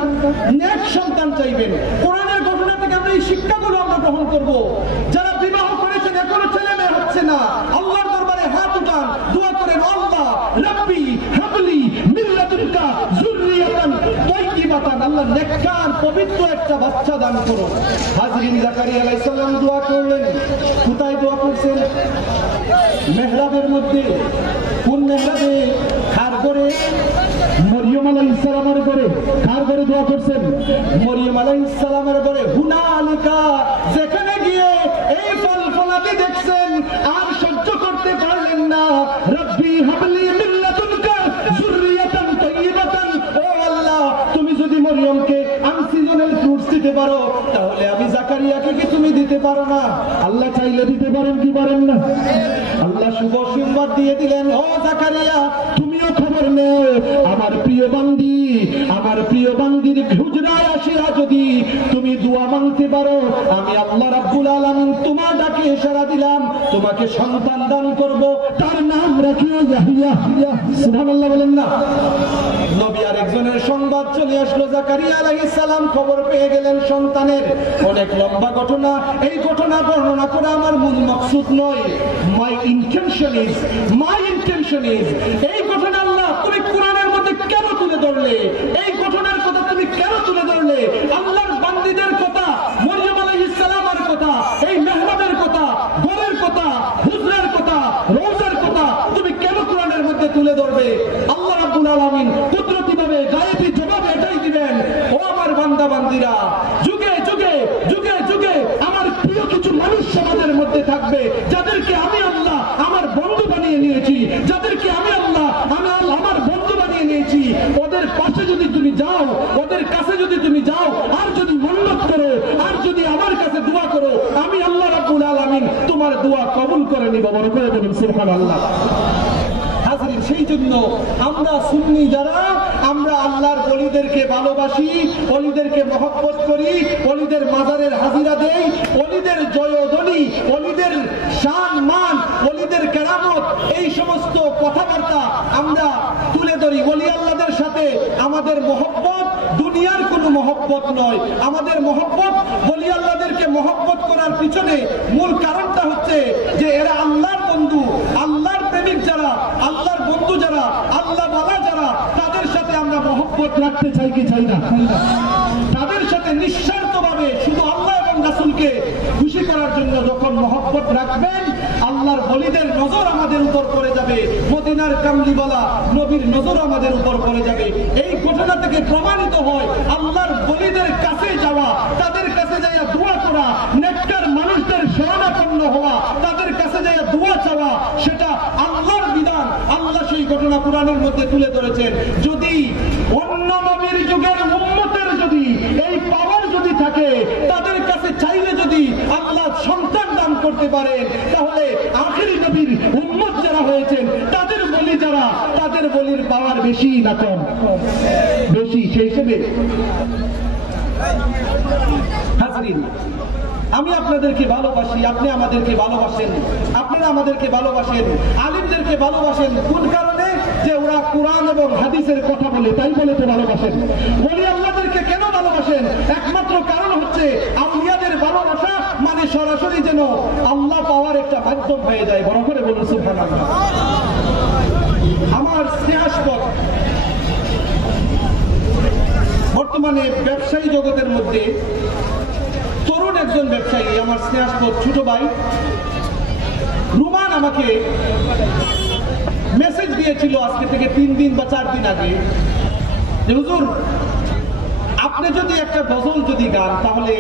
নেক সন্তান চাইবেন। কোরআনের ঘটনা থেকে আমরা এই শিক্ষাগুলো আমরা গ্রহণ করব। যারা বিবাহ করেছেন এখনো ছেলে মেয়ে হচ্ছে না, আল্লাহর দরবারে হাত উঠান, দোয়া করেন, আল্লাহ রাব্বি হাবলি মিন লাদুনকা যুররিয়াতান তাইয়্যিবাতান, আল্লাহ নেককার পবিত্র একটা বাচ্চা দান করো। হাজরিন জাকারিয়া আলাইহিস সালাম দোয়া করলেন। কোথায় দোয়া করছেন? মেহরাবের মধ্যে। কোন মেহরাবে? কার ঘরে? মরিয়ম আলাইহিস সালামের ঘরে। কার ঘরে দোয়া করছেন? মরিয়ম আলাইহিস সালামের ঘরে। হুনালিকা, যেখানে গিয়ে এই ফলফলাদি দেখছেন আর সহ্য করতে পারলেন না, রব্বি হাবলি মিন লাদুনকা যুররিয়াতান তাইয়্যিবাতান, ও আল্লাহ তুমি যদি মরিয়মকে আনসিজনাল ফ্রুটস দিতে পারো তাহলে আমি জাকারিয়াকে কি তুমি দিতে পারো না? আল্লাহ চাইলে দিতে পারেন কি পারেন না? আল্লাহ শুভ সংবাদ দিয়ে দিলেন, ও জাকারিয়া তুমিও খবর নেও, আমার প্রিয় বান্দি, আমার প্রিয় বান্দির হুজরায় আসিয়া যদি তুমি দোয়া মানতে পারো, আমি আল্লাহ রাব্বুল আলামিন তোমার ডাকে ইশারা দিলাম, তোমাকে সন্তান দান করব, তার নাম রাখিও ইয়াহইয়া। সুবহানাল্লাহ বলেন না? নবী আরেকজনের সংবাদ চলে আসলো, জাকারিয়া আলাইহিস সালাম খবর পেয়ে গেলেন সন্তানের। অনেক লম্বা ঘটনা, এই ঘটনা বর্ণনা করা আমার মূল মাকসুদ নয়। মাই ইন্টেনশন ইজ এই ঘটনা আল্লাহ তুমি কোরআনের মধ্যে কেন তুলে ধরলে? এই ঘটনার কথা তুমি কেন তুলে ধরলে? আল্লাহর বান্দীদের কথা, মরিয়ম আলাইহিস সালামের কথা, এই মেহরাবের কথা, ঘরের কথা, হুজরার কথা, রওজার কথা তুমি কেন কোরআনের মধ্যে তুলে ধরবে? আল্লাহ রাব্বুল আলামিন কুদরতিভাবে গায়েবী জবাব এটাই দিবেন, ও আমার বান্দা বান্দীরা, যুগে যুগে যুগে যুগে আমার প্রিয় কিছু মানুষ সমাজের মধ্যে থাকবে যাদেরকে আমি আল্লাহ আমার বন্ধু বানিয়ে নিয়েছি, যাদেরকে আমি আল্লাহ আমার বন্ধু বানিয়ে নিয়েছি। ওদের পাশে যদি তুমি যাও, ওদের কাছে যদি তুমি যাও, আর যদি মন্নত করো, আর যদি আমার কাছে দোয়া করো, আমি আল্লাহ রাব্বুল আলামিন তোমার দোয়া কবুল করে নিব। বড় করে বলুন সুবহানাল্লাহ। হাজরিন, সেই জন্য আমরা সুন্নি যারা, আমরা আল্লাহর ওলিদেরকে ভালোবাসি, ওলিদেরকে মহব্বত করি, ওলিদের মাজারের হাজিরা দেই, ওলিদের জয়ধ্বনি, ওলিদের শান মান, ওলিদের কেরামত, এই সমস্ত কথাবার্তা আমরা তুলে ধরি। ওলি আল্লাহদের সাথে আমাদের মহব্বত দুনিয়ার কোনো মহব্বত নয়। আমাদের মহব্বত, ওলি আল্লাহদেরকে মহব্বত করার পিছনে মূল কারণটা হচ্ছে যে এরা আল্লাহর বন্ধু, আল্লাহর প্রেমিক যারা, আল্লাহর বন্ধু যারা, আল্লাহ বালা যারা, তাদের সাথে আমরা মহব্বত রাখতে চাই কি চাই না? তাদের সাথে নিঃস্বার্থভাবে শুধু আল্লাহ এবং রাসূলকে খুশি করার জন্য যখন মহব্বত রাখবেন, আল্লাহর ওলিদের নজর আমাদের উপর পড়ে যাবে, মদিনার কামলিওয়ালা নবীর নজর আমাদের উপর পড়ে যাবে। এই ঘটনা থেকে প্রমাণিত হয় আল্লাহর ওলিদের কাছে যাওয়া, তাদের কাছে যাইয়া দোয়া করা, নেককার মানুষদের শরণাপন্ন হওয়া, তাদের কাছে যাইয়া দোয়া চাওয়া, সেটা আল্লাহর বিধান। আল্লাহ সেই ঘটনা কোরআনের মধ্যে তুলে ধরেছেন। যদি অন্য নবীর যুগের উম্মতের যদি এই পাওয়ার যদি থাকে, তাদের কাছে চাইলে যদি আল্লাহ সন্তান দান করতে পারেন, তাহলে আখিরি নবীর উম্মত যারা হয়েছেন, তাদের বলি যারা, তাদের বলির পাওয়ার বেশি না কম? বেশি। সেই হিসেবে হাজরিন, আমি আপনাদেরকে ভালোবাসি, আপনি আমাদেরকে ভালোবাসেন, আপনারা আমাদেরকে ভালোবাসেন, আলিমদেরকে ভালোবাসেন। কোন কারণে? যে ওরা কোরআন এবং হাদিসের কথা বলে, তাই বলে তো ভালোবাসেন। ওলি আল্লাহদেরকে কেন ভালোবাসেন? একমাত্র কারণ হচ্ছে আউলিয়াদের ভালোবাসা মানে সরাসরি যেন আল্লাহ পাওয়ার একটা মাধ্যম হয়ে যায়। বড় করে বলুন সুবহানাল্লাহ। আমার স্নেহাস্পদ বর্তমানে ব্যবসায়ী জগতের মধ্যে তরুণ একজন ব্যবসায়ী, আমার স্নেহাস্পদ ছোট ভাই রুমান আমাকে মেসেজ দিয়েছিল আজকে থেকে 3 দিন বা 4 দিন আগে যে হুজুর, আপনি যদি একটা গজল যদি গান তাহলে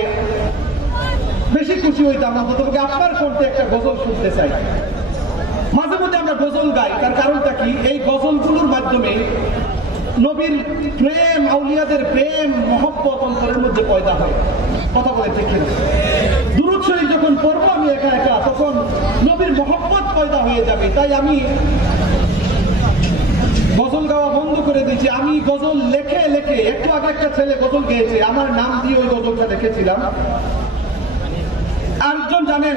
বেশি খুশি হইতাম, অন্তত আপনার কণ্ঠে একটা গজল শুনতে চাই। মাঝে মধ্যে আমরা গজল গাই, তার কারণটা কি? এই গজলগুলোর মাধ্যমে নবীর প্রেম, আউলিয়াদের প্রেম, মহব্বত অন্তরের মধ্যে পয়দা হয়। কথা বলে ঠিক কিনা? দুরূদ শরীফ যখন পড়বো আমি একা একা, তখন নবীর মহব্বত পয়দা হয়ে যাবে। তাই আমি গজল গাওয়া বন্ধ করে দিয়েছি। আমি গজল লেখে লেখে, একটু আগে একটা ছেলে গজল গেয়েছে, আমার নাম দিয়ে ওই গজলটা লিখেছিলাম। আরেকজন জানেন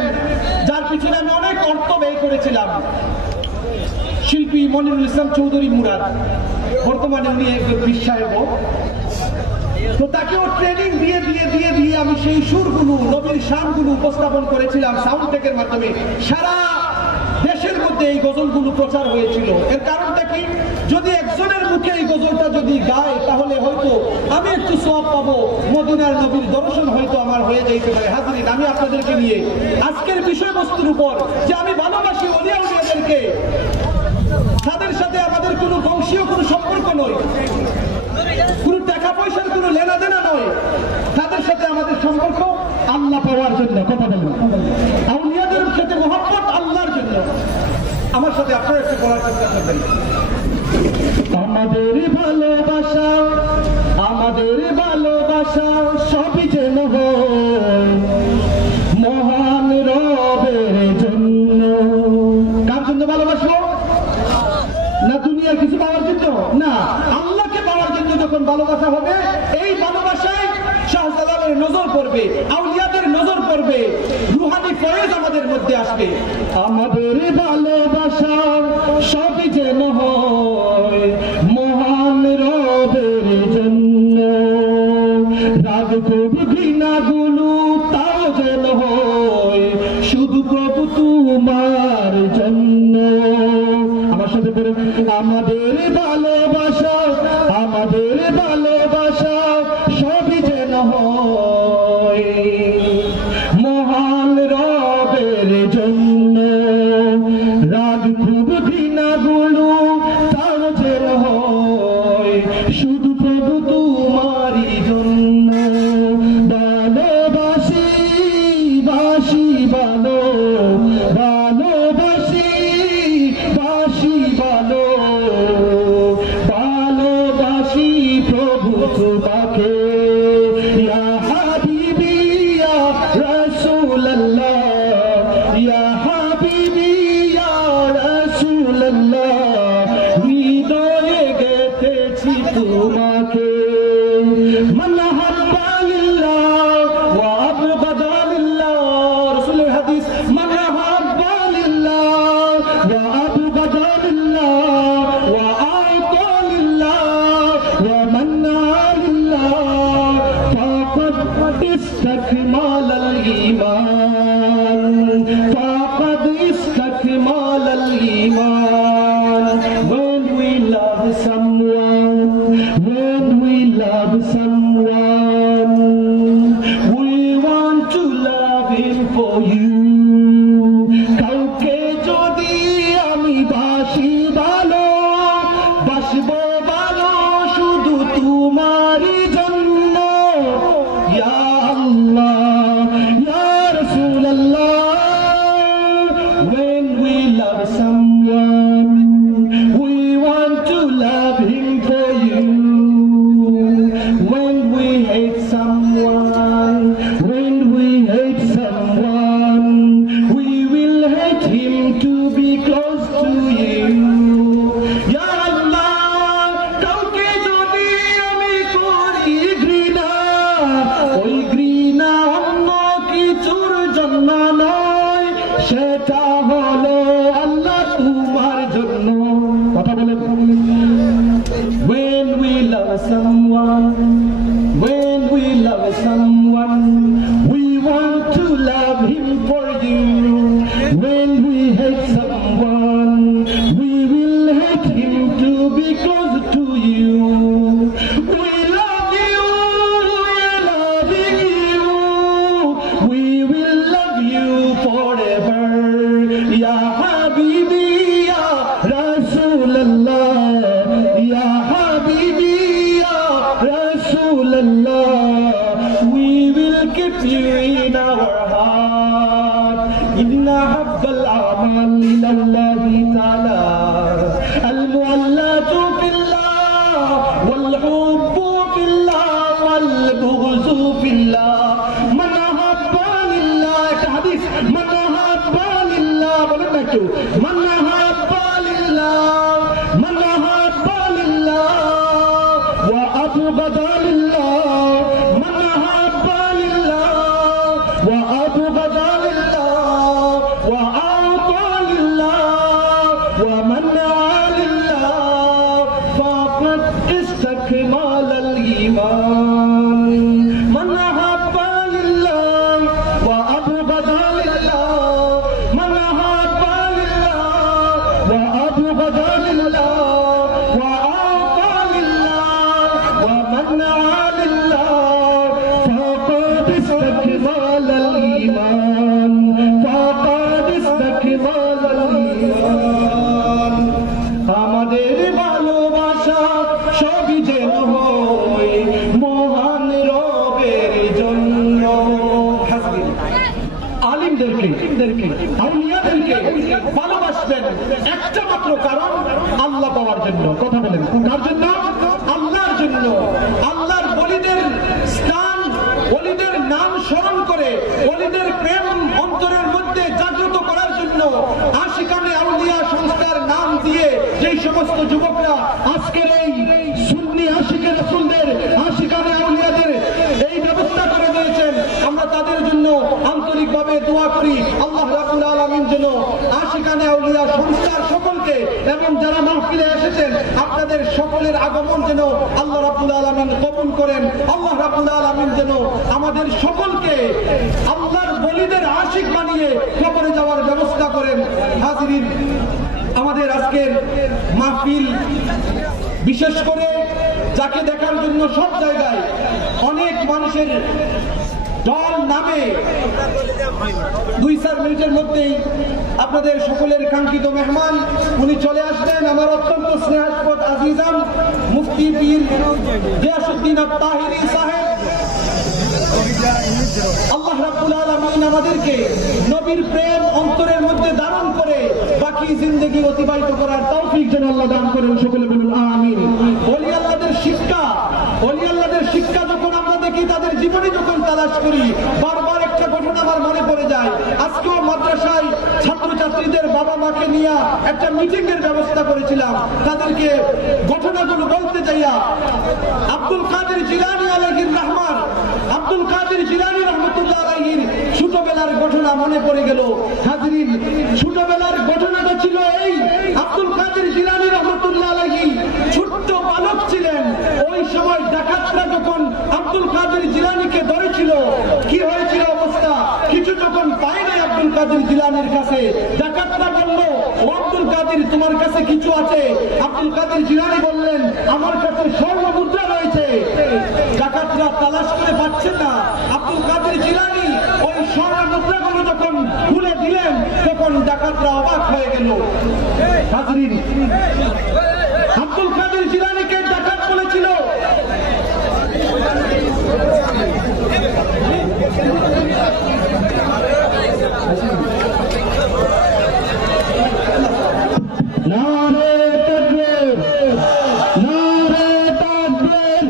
যার পিছনে আমি অনেক অর্থ ব্যয় করেছিলাম, শিল্পী মনিরুল ইসলাম চৌধুরী মুরাদ, বর্তমানে উনি একজন পীর সাহেব। তো তাকেও ট্রেনিং দিয়ে দিয়ে দিয়ে দিয়ে আমি সেই সুরগুলো, নবীর শানগুলো উপস্থাপন করেছিলাম সাউন্ড টেকের মাধ্যমে। সারা দেশের মধ্যে এই গজলগুলো প্রচার হয়েছিল। এর কারণটা কি? যদি একজনের মুখে এই গজলটা যদি গায় তাহলে হয়তো আমি একটু সওয়াব পাবো, মদিনার নবীর দর্শন হয়তো আমার হয়ে যাইতে পারে। হাজরিন, আমি আপনাদেরকে নিয়ে আজকের বিষয়বস্তুর উপর যে আমি ভালোবাসি ওলিয়া উলিয়াদেরকে, তাদের সাথে আমাদের কোনো বংশীয় কোনো সম্পর্ক নয়, কোনো টাকা পয়সার কোনো লেনা দেনা নয়, তাদের সাথে আমাদের সম্পর্ক আল্লাহ পাওয়ার জন্য। কথা বলুন, আউলিয়াদের সাথে মহব্বত আল্লাহর জন্য। আমার সাথে আপনারা একটু বলার চেষ্টা করবেন। আমাদের ভালোবাসা, আমাদের ভালোবাসা সবই যেন হয় মহান রবের জন্য। কার জন্য ভালোবাসবো? না দুনিয়ার কিছু পাওয়ার জন্য? না, আল্লাহকে পাওয়ার জন্য যখন ভালোবাসা হবে, এই ভালোবাসায় শাহজালালের নজর পড়বে, আউলিয়াদের নজর পড়বে, রুহানি ফয়েজ আমাদের মধ্যে আসবে। আমাদের ভালোবাসা সবই যেন হয় মহান রবের জন্য, রাগ ক্ষোভ ঘৃণাগুলো তাও যেন হয় শুধু প্রভু তোমার জন্য। আমার সাথে করে আমাদের ভালোবাসা, আমাদের ভালোবাসা সবই যেন হয় মহান রবের জন্য, রাগ খুব ঘৃণাগুলো তাও যেন হয় শুধু প্রভু তোমারই জন্য। ভালোবাসি বাসি ভালো, ভালোবাসি বাসি ভালো, ভালোবাসি প্রভু তোমাকে। ইয়া হাবিবি ইয়া রাসূলুল্লাহ, ইয়া হাবিবি ইয়া রাসূলুল্লাহ, হৃদয়ে গেঁথেছি তোমাকে। মান হাব্বা লিল্লাহ ওয়া আবগাদা লিল্লাহ, রাসূলের হাদিস, মান হাব্বা লিল্লাহ ওয়া আবগাদা লিল্লাহ ওয়া আ'তা লিল্লাহ ওয়া মান্না লিল্লাহ ফাকাদ ইসতাকমালাল ঈমান, ফাকাদ ইসতাকমালাল ঈমান। When we love someone, when we love someone, we want to love him for you. কাউকে যদি আমি বাসি ভালো, বাসবো ভালো শুধু তোমারই জন্য। ইয়া আল্লাহ, ইয়া রাসূলুল্লাহ, when we love someone, we want to love him for you. When we hate someone, when we hate someone, we will hate him to be close to you. Ya Allah, কাউকে যদি আমি করি ঘৃণা, ওই ঘৃণা অন্য কিছুর জন্য নয়, সেটা হলো আল্লাহ তোমার জন্য। কথা বলেন। When we hate someone, we will hate him to be close to you. We love you, we're loving you. We will love you forever. Ya Habibi, Ya Rasulallah. Ya Habibi, Ya Rasulallah. We will keep you in our heart. Inna habbal a'mal ilallahi ta'ala. Al-mu'allatu fillah, wal-hubbu fillah, wal-bughzu fillah. Man habba lillah, একটা হাদিস, man habba lillah, বলেন না একটু, man habba lillah, man habba lillah, wa abghada lillah, man habba lillah, wa abghada lillah, wa a'ta lillah, wa man'a lillah, faqad istakmala al-iman. Man habba lillah, wa abghada lillah, man habba lillah, wa abghada lillah, wa a'ta lillah, wa man'a lillah, faqad istakmala al-iman. Faqad istakmala al-iman. আমাদের ভালোবাসা সবই যেন হয় মহান রবের জন্য। আলিমদেরকে, আউলিয়াদেরকে ভালোবাসবেন একটা মাত্র কারণ, আল্লাহ পাওয়ার জন্য। কথা বলেন, কার জন্য? আল্লাহর জন্য। আল্লাহর ওলিদের স্থান, ওলিদের নাম স্মরণ করে ওলিদের প্রেম অন্তরের মধ্যে জাগ্রত করার জন্য আশিকানে আউলিয়া সংস্থার নাম দিয়ে যেই সমস্ত যুবকরা আজকের এই সুন্নি আশিকে রাসূলদের, আশিকানে আউলিয়াদের এই ব্যবস্থা করে দিয়েছেন, আমরা তাদের জন্য আন্তরিকভাবে দোয়া করি। আল্লাহ রাব্বুল আলামিন যেন আশিকানে আউলিয়া সংস্থার সকলকে এবং যারা মাহফিলে এসেছেন আপনাদের সকলের আগমন যেন আল্লাহ রাব্বুল আলামিন কবুল করেন। আল্লাহ রাব্বুল আলামিন যেন আমাদের সকলকে আল্লাহর ওলিদের আশিক বানিয়ে কবরে যাওয়ার ব্যবস্থা করেন। হাজিরিন, আমাদের আজকের মাহফিল বিশেষ করে যাকে দেখার জন্য সব জায়গায় অনেক মানুষের দল নামে 2-4 মিনিটের মধ্যেই আপনাদের সকলের কাঙ্ক্ষিত মেহমান উনি চলে আসবেন। আমার অত্যন্ত স্নেহাস্পদ আজিজান মুফতি পীর গিয়াসউদ্দিন আত-তাহিরি সাহেব। আল্লাহ রাব্বুল আলামিন আমাদেরকে নবীর প্রেম অন্তরের মধ্যে ধারণ করে বাকি জিন্দেগি অতিবাহিত করার তৌফিক যেন আল্লাহ দান করেন। সকলে বলুন আমিন। ওলি আল্লাহদের শিক্ষা যখন আমরা দেখি, তাদের জীবনী যখন তালাশ করি, বারবার একটা ঘটনা আমার মনে পড়ে যায়। আজকেও মাদ্রাসায় ছাত্রছাত্রীদের বাবা মাকে নিয়ে একটা মিটিং এর ব্যবস্থা করেছিলাম। তাদেরকে ঘটনাগুলো বলতে যাইয়া আব্দুল কাদের জিলানী আলাইহির রহমান, আব্দুল কাদের জিলানী রহমাতুল্লাহ আলাইহির ছোটবেলার ঘটনা মনে পড়ে গেল। হাজিরিন, ছোটবেলার ঘটনাটা ছিল এই, আব্দুল কাদের জিলানী রহমাতুল্লাহ আলাইহি ছোট্ট বালক ছিলেন। ওই সময় ডাকাতরা যখন আব্দুল কাদের জিলানীকে ধরেছিল, কি হয়েছিল অবস্থা? কিছু যখন পায় নাই আব্দুল কাদের জিলানীর কাছে, ডাকাতরা বলল, ও আব্দুল কাদের, তোমার কাছে কিছু আছে? আব্দুল কাদের জিলানী বললেন, আমার কাছে স্বর্ণ মুদ্রা রয়েছে। ডাকাতরা তালাশ করে পাচ্ছেন না। আব্দুল কাদের জিলানী ওই স্বর্ণ মুদ্রাগুলো যখন খুলে দিলেন, তখন ডাকাতরা অবাক হয়ে গেল। হাজিরিন, আব্দুল কাদের জিলানীকে ডাকাত বলেছিল। নারে তাকবীর, নারে তাকবীর,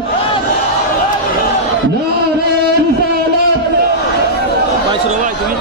নারে রিসালাত। ভাই ছোট ভাই তুমি